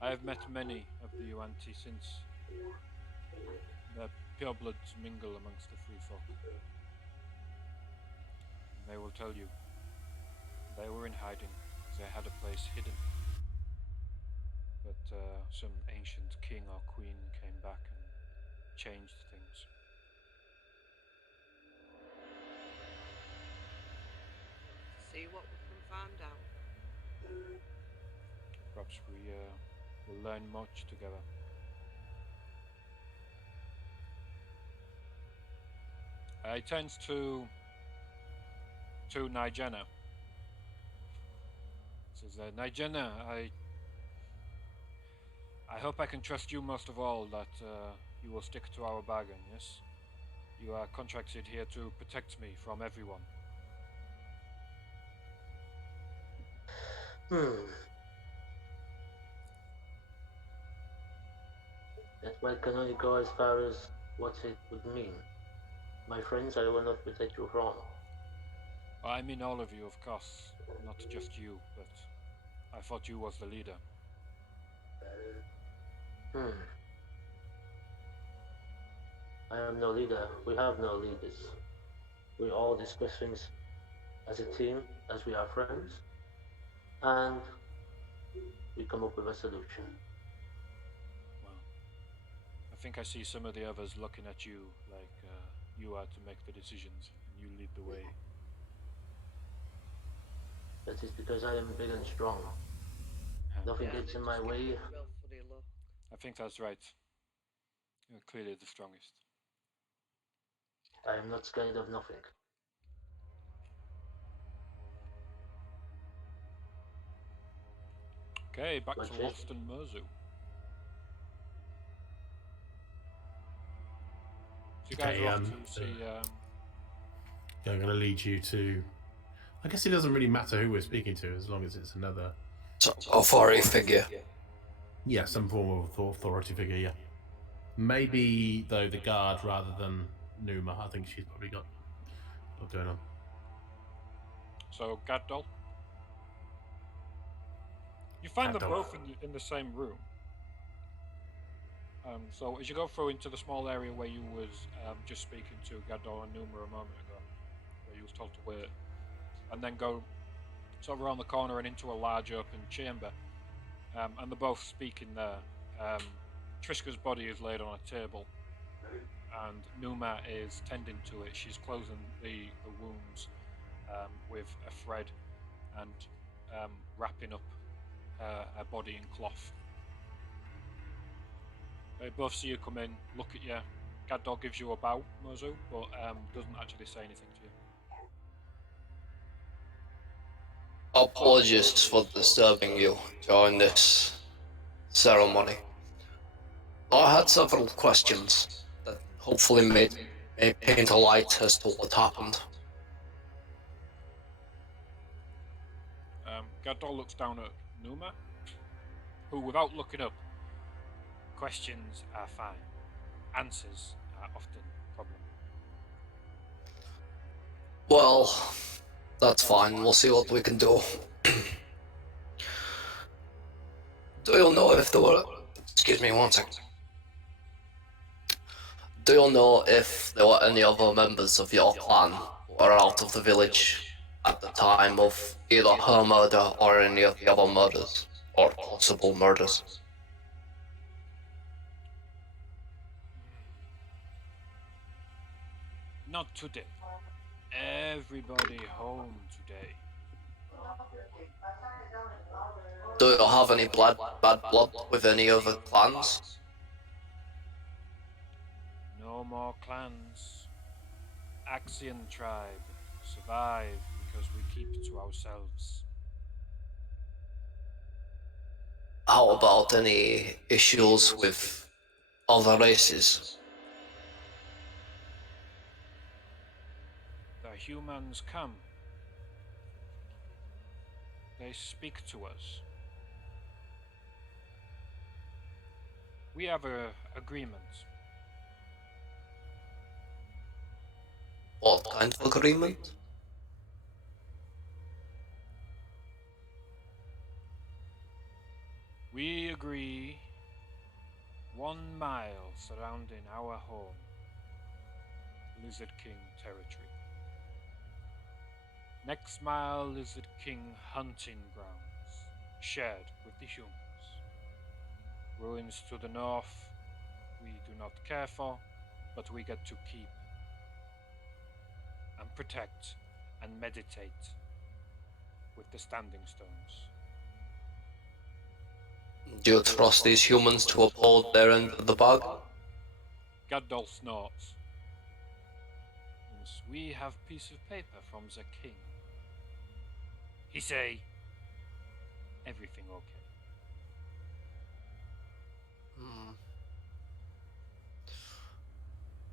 I have met many of the Yuan-Ti since. Their purebloods mingle amongst the free folk. And they will tell you, they were in hiding. They had a place hidden. But some ancient king or queen came back and changed things. See what we can find out. Perhaps we will learn much together. It turns to Nigena. Says, Nigena, I hope I can trust you most of all, that you will stick to our bargain, yes? You are contracted here to protect me from everyone. That one can only go as far as what it would mean. My friends, I will not protect you from. I mean all of you, of course, not just you, but I thought you was the leader. I am no leader. We have no leaders. We all discuss things as a team, as we are friends, and we come up with a solution. Well, I think I see some of the others looking at you like you are to make the decisions and you lead the way. That is because I am big and strong. Nothing Yeah, gets they in my just give way. me a real funny look. I think that's right. You're clearly the strongest. I am not scared of nothing. Okay, back But to just- Lost and Merzu. So you guys Okay, are off to see. I'm going to lead you to. I guess it doesn't really matter who we're speaking to as long as it's another. So, authority figure. Yeah, some form of authority figure, yeah. Maybe, though, the guard rather than Numa. I think she's probably got a lot going on. So Gaddol. You find them Gaddol. both in the same room. So as you go through into the small area where you was just speaking to Gaddol and Numa a moment ago, where you was told to wait, and then go sort of around the corner and into a large open chamber, and they're both speaking there. Triska's body is laid on a table, and Numa is tending to it. She's closing the wounds with a thread, and wrapping up her body in cloth. They both see you come in, look at you. Gaddor gives you a bow, Mozu, but doesn't actually say anything to you. Apologies for disturbing you during this ceremony. I had several questions that hopefully may paint a light as to what happened. Gaddor looks down at Numa, who, without looking up, questions are fine. Answers are often a problem. Well, that's fine. We'll see what we can do. Do you know if there were... Excuse me one second. Do you know if there were any other members of your clan who were out of the village at the time of either her murder or any of the other murders? Or possible murders? Not today. Everybody home today. Do you have any bad blood with any other clans? No more clans. Axian tribe survive because we keep to ourselves. How about any issues with other races? The humans come. They speak to us. We have a agreement. What kind of agreement? We agree 1 mile surrounding our home, Lizard King territory. Next mile, Lizard King hunting grounds, shared with the humans. Ruins to the north, we do not care for, but we get to keep and protect and meditate with the standing stones. Do you trust these humans to uphold their end of the bargain? Gaddol snorts. Yes, we have piece of paper from the king. He say, everything okay.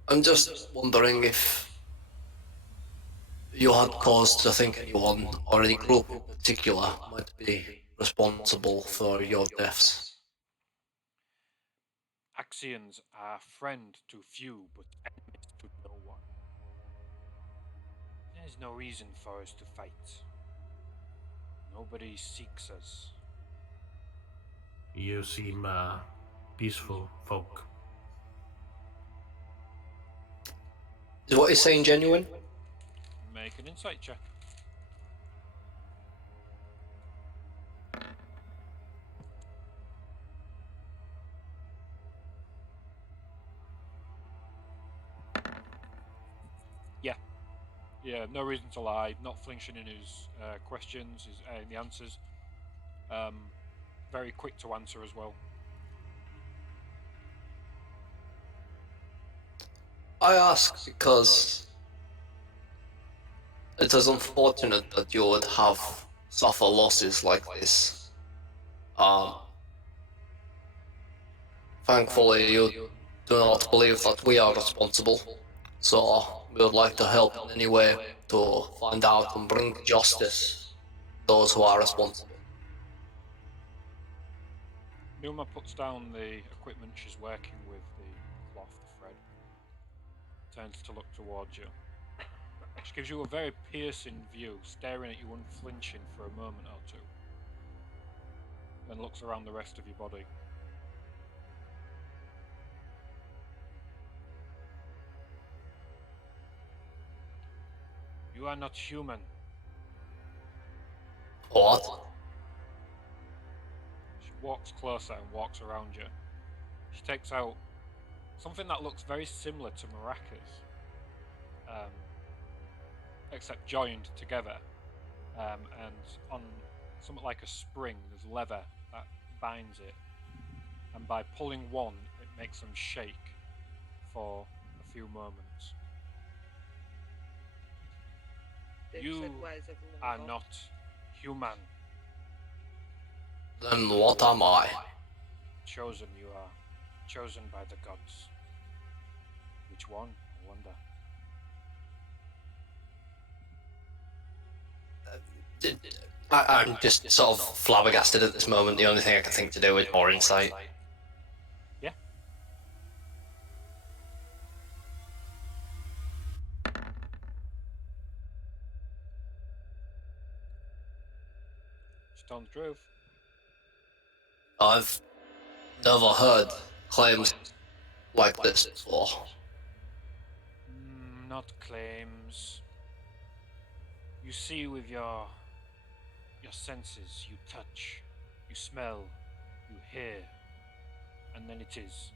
I'm just wondering if you had cause to think anyone or any group in particular might be responsible for your deaths. Axians are friend to few, but enemies to no one. There's no reason for us to fight. Nobody seeks us. You seem peaceful folk. Is what he's saying genuine? Make an insight check. Yeah, no reason to lie. Not flinching in his questions, in the answers. Very quick to answer as well. I ask because it is unfortunate that you would have suffer losses like this. Thankfully, you do not believe that we are responsible, so we would like to help in any way to find out and bring justice to those who are responsible. Numa puts down the equipment she's working with, the cloth, the thread. Turns to look towards you. She gives you a very piercing view, staring at you unflinching for a moment or two. Then looks around the rest of your body. You are not human. What? She walks closer and walks around you. She takes out something that looks very similar to maracas, except joined together. And on something like a spring. There's leather that binds it, and by pulling one, it makes them shake for a few moments. Dick You said, "Where's everyone are gone?" not human. Then what am I? Chosen, you are. Chosen by the gods. Which one, I wonder? I'm just sort of flabbergasted at this moment. The only thing I can think to do is more insight. Yeah. Just tell the truth. I've never heard claims like this before. Not claims. You see with your senses, you touch, you smell, you hear, and then it is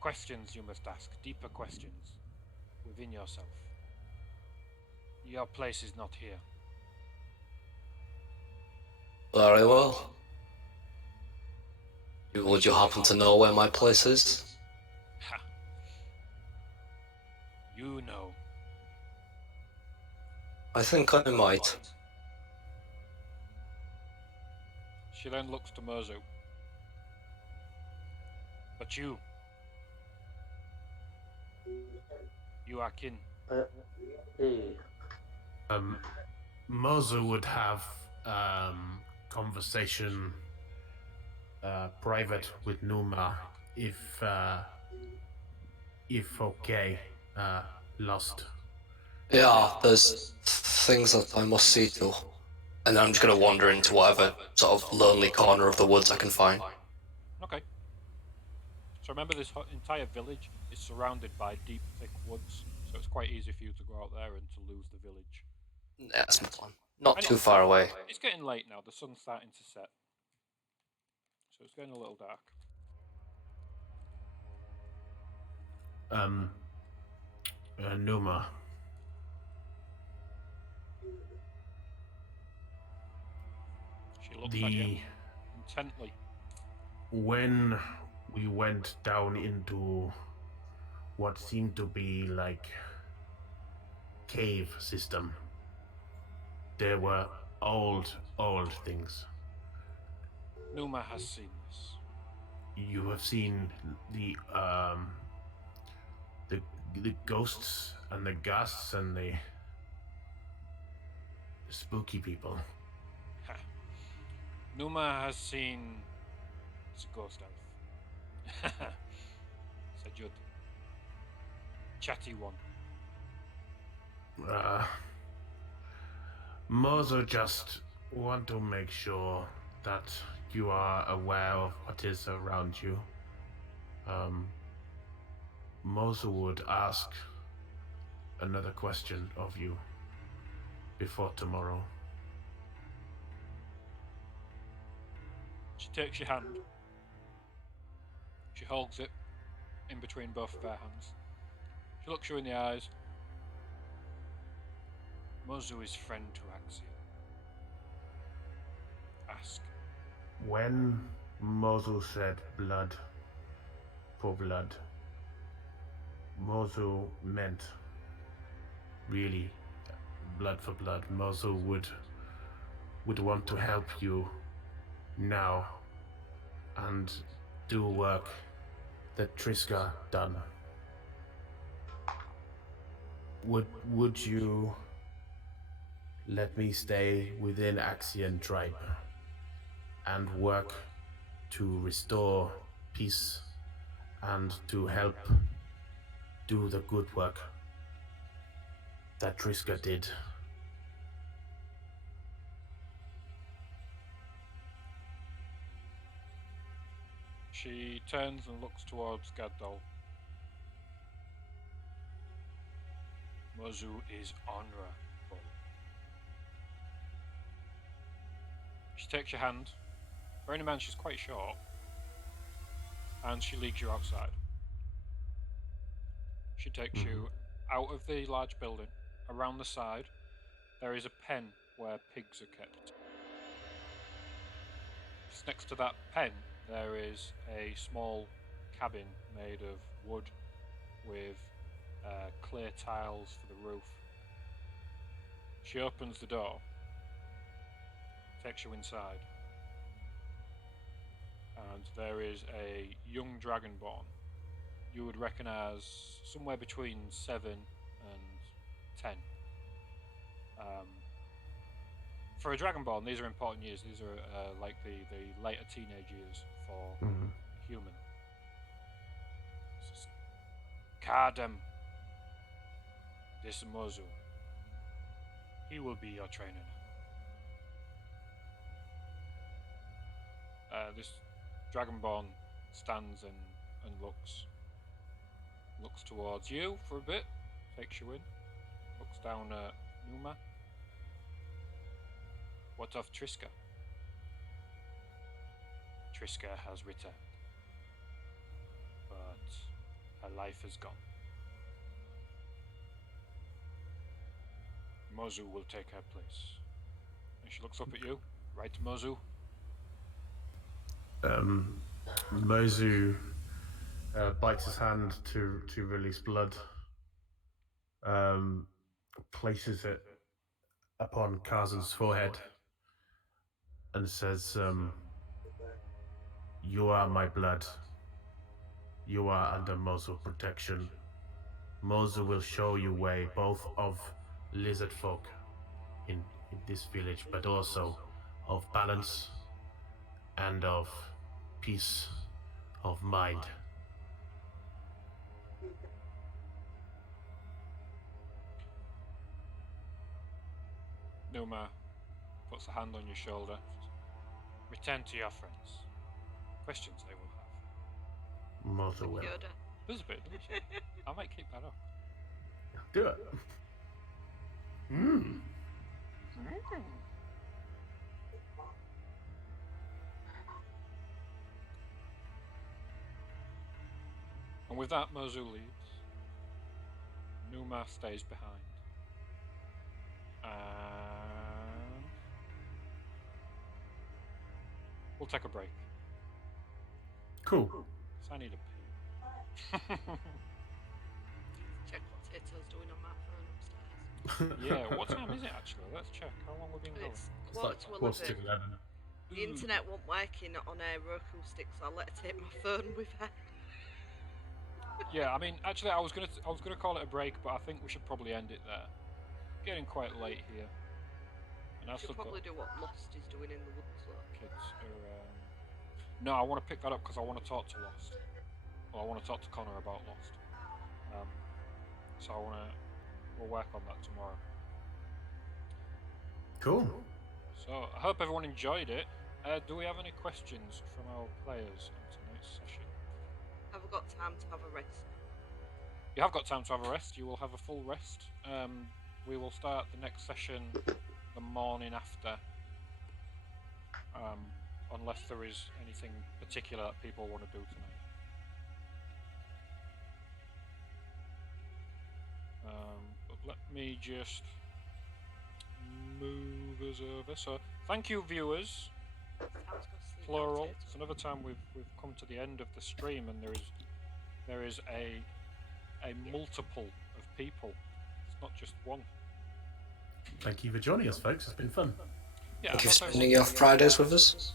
questions you must ask, deeper questions within yourself. Your place is not here. Very well. Would you happen to know where my place is? Ha! You know. I think I might. She then looks to Mozu. But you are kin. Hey, Mozu would have conversation private with Numa if okay, lost. Yeah, there's things that I must see to. And I'm just gonna wander into whatever sort of lonely corner of the woods I can find. Okay. So remember, this entire village is surrounded by deep, thick woods, so it's quite easy for you to go out there and to lose the village. Yeah, that's my plan. Not too far away. It's getting late now, the sun's starting to set. So it's getting a little dark. Numa. She looks at you intently. When we went down into what seemed to be like cave system, there were old things. Numa has seen this. You have seen the ghosts and the ghasts and the spooky people. Ha. Numa has seen the ghost elf. Said Judd. Chatty one. Mozo just want to make sure that you are aware of what is around you. Mozo would ask another question of you before tomorrow. She takes your hand. She holds it in between both of her hands. She looks you in the eyes. Mozu is friend to Axiom. Ask. When Mozu said blood for blood, Mozu meant really blood for blood. Mozu would want to help you now and do work that Triska done. Would you let me stay within Axian tribe and work to restore peace and to help do the good work that Triska did? She turns and looks towards Gaddol. Mozu is honorable. She takes your hand. Bearing in mind she's quite short. And she leads you outside. She takes you out of the large building. Around the side, there is a pen where pigs are kept. just next to that pen, there is a small cabin made of wood with clear tiles for the roof. She opens the door, takes you inside, and there is a young dragonborn. You would recognise somewhere between 7 and 10. For a dragonborn, these are important years. These are like the later teenage years for a human. Kardam, this Mozu. He will be your trainer now. This dragonborn stands and looks towards you for a bit, takes you in, looks down at Numa. What of Triska? Triska has returned, but her life is gone. Mozu will take her place. And she looks up at you, right, Mozu? Mozu bites his hand to release blood, places it upon Kazan's forehead, and says, "You are my blood. You are under Mozu protection. Mozu will show you way both of lizard folk in this village, but also of balance and of peace of mind." Numa puts a hand on your shoulder. Return to your friends. Questions they will have. Mozu will. Yoda. There's a bit, doesn't she? I might keep that up. Do it. And with that, Mozu leaves. Numa stays behind. And we'll take a break. Cool. 'Cause I need a pee. Check what Tito's doing on my phone upstairs. Yeah, what time is it actually? Let's check. How long we've been going? It's It's quarter like to quarter 11. to 11. The internet wasn't working on a Roku stick, so I let her take my phone with her. Yeah, I mean, actually, I was gonna call it a break, but I think we should probably end it there. Getting quite late here, and I've Should still got probably do what Lost is doing in the woods, though. kids. No, I want to pick that up because I want to talk to Lost. Well, I want to talk to Connor about Lost. So we'll work on that tomorrow. Cool. So I hope everyone enjoyed it. Do we have any questions from our players on tonight's session? Have I got time to have a rest? You have got time to have a rest. You will have a full rest. We will start the next session the morning after, unless there is anything particular that people want to do tonight. But let me just move us over. So, thank you, viewers. Time to go sleep. Plural. It's another time we've come to the end of the stream, and there is a multiple of people. It's not just one. Thank you for joining us, folks. It's been fun. Yeah, Thank you I for hope spending your Fridays with us.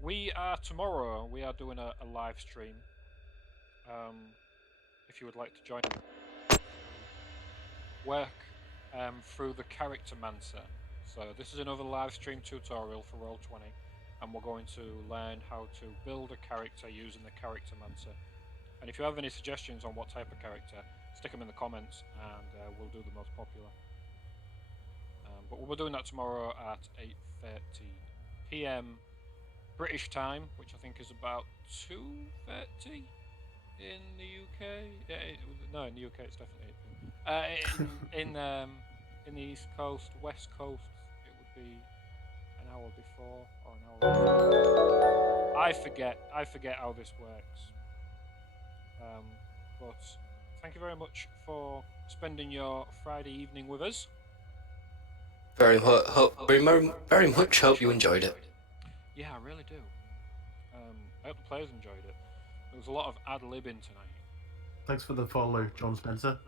we are tomorrow. We are doing a live stream. If you would like to join me, work through the Character Mancer. So this is another live stream tutorial for Roll20, and we're going to learn how to build a character using the Character Mancer. And if you have any suggestions on what type of character, stick them in the comments, and we'll do the most popular. But we'll be doing that tomorrow at 8:30 p.m. British time, which I think is about 2:30 in the UK. Yeah, no, in the UK it's definitely 8. In the East Coast, West Coast, it would be an hour before or an hour after. I forget how this works. But thank you very much for spending your Friday evening with us. very much hope you enjoyed it. Yeah, I really do. I hope the players enjoyed it. There was a lot of ad-libbing tonight. Thanks for the follow, John Spencer.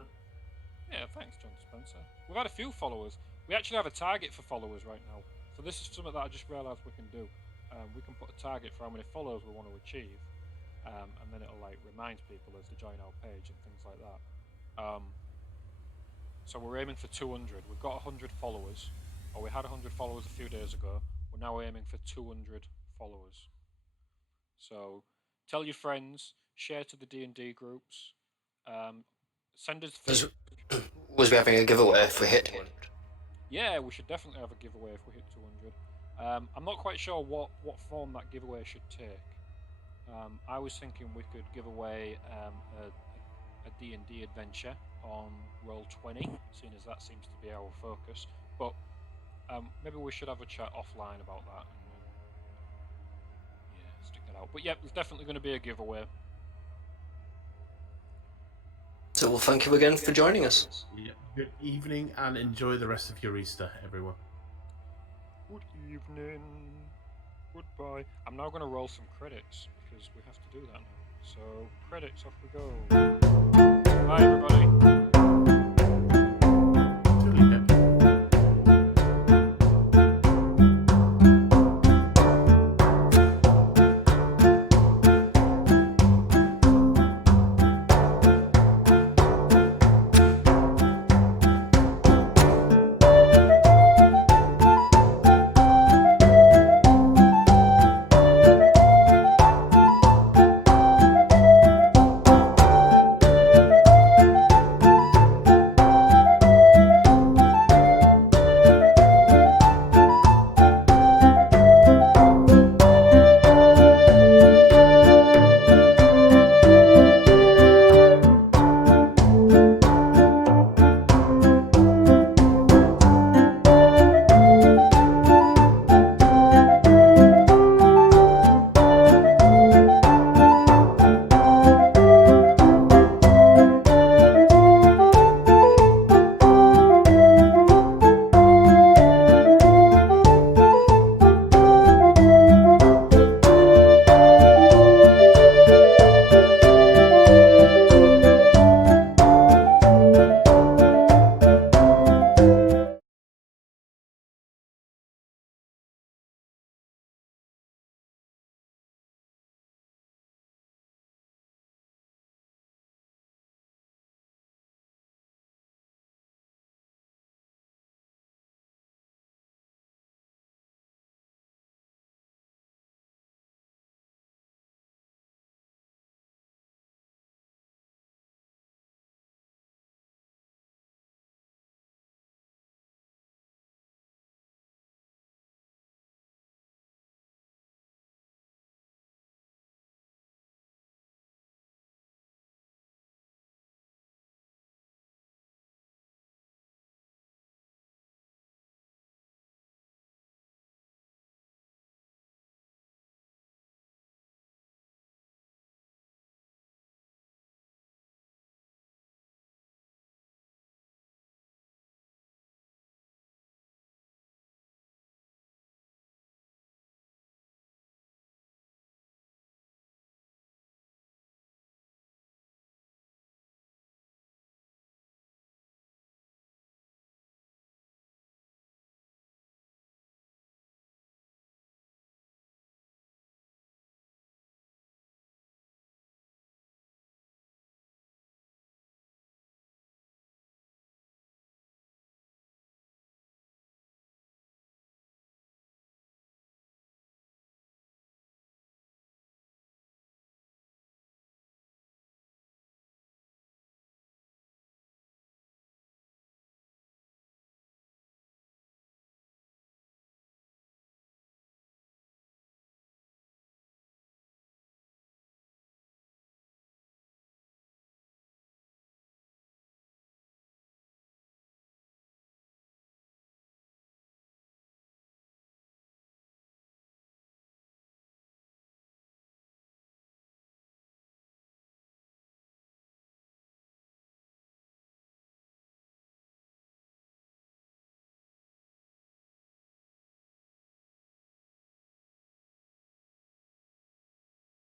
Yeah, thanks, John Spencer. We've had a few followers. We actually have a target for followers right now. So this is something that I just realised we can do. We can put a target for how many followers we want to achieve, and then it'll like remind people as they join our page and things like that. So we're aiming for 200. We've got 100 followers, or we had 100 followers a few days ago. We're now aiming for 200 followers. So tell your friends, share to the D&D groups, send us. Was we having a giveaway if we hit 200? Yeah, we should definitely have a giveaway if we hit 200. I'm not quite sure what form that giveaway should take. I was thinking we could give away a D&D adventure on Roll20, seeing as that seems to be our focus. But maybe we should have a chat offline about that and stick that out. But yeah, there's definitely going to be a giveaway. So well, thank you again for joining us. Yeah. Good evening and enjoy the rest of your Easter, everyone. Good evening. Goodbye. I'm now going to roll some credits because we have to do that now. So credits, off we go. Bye everybody.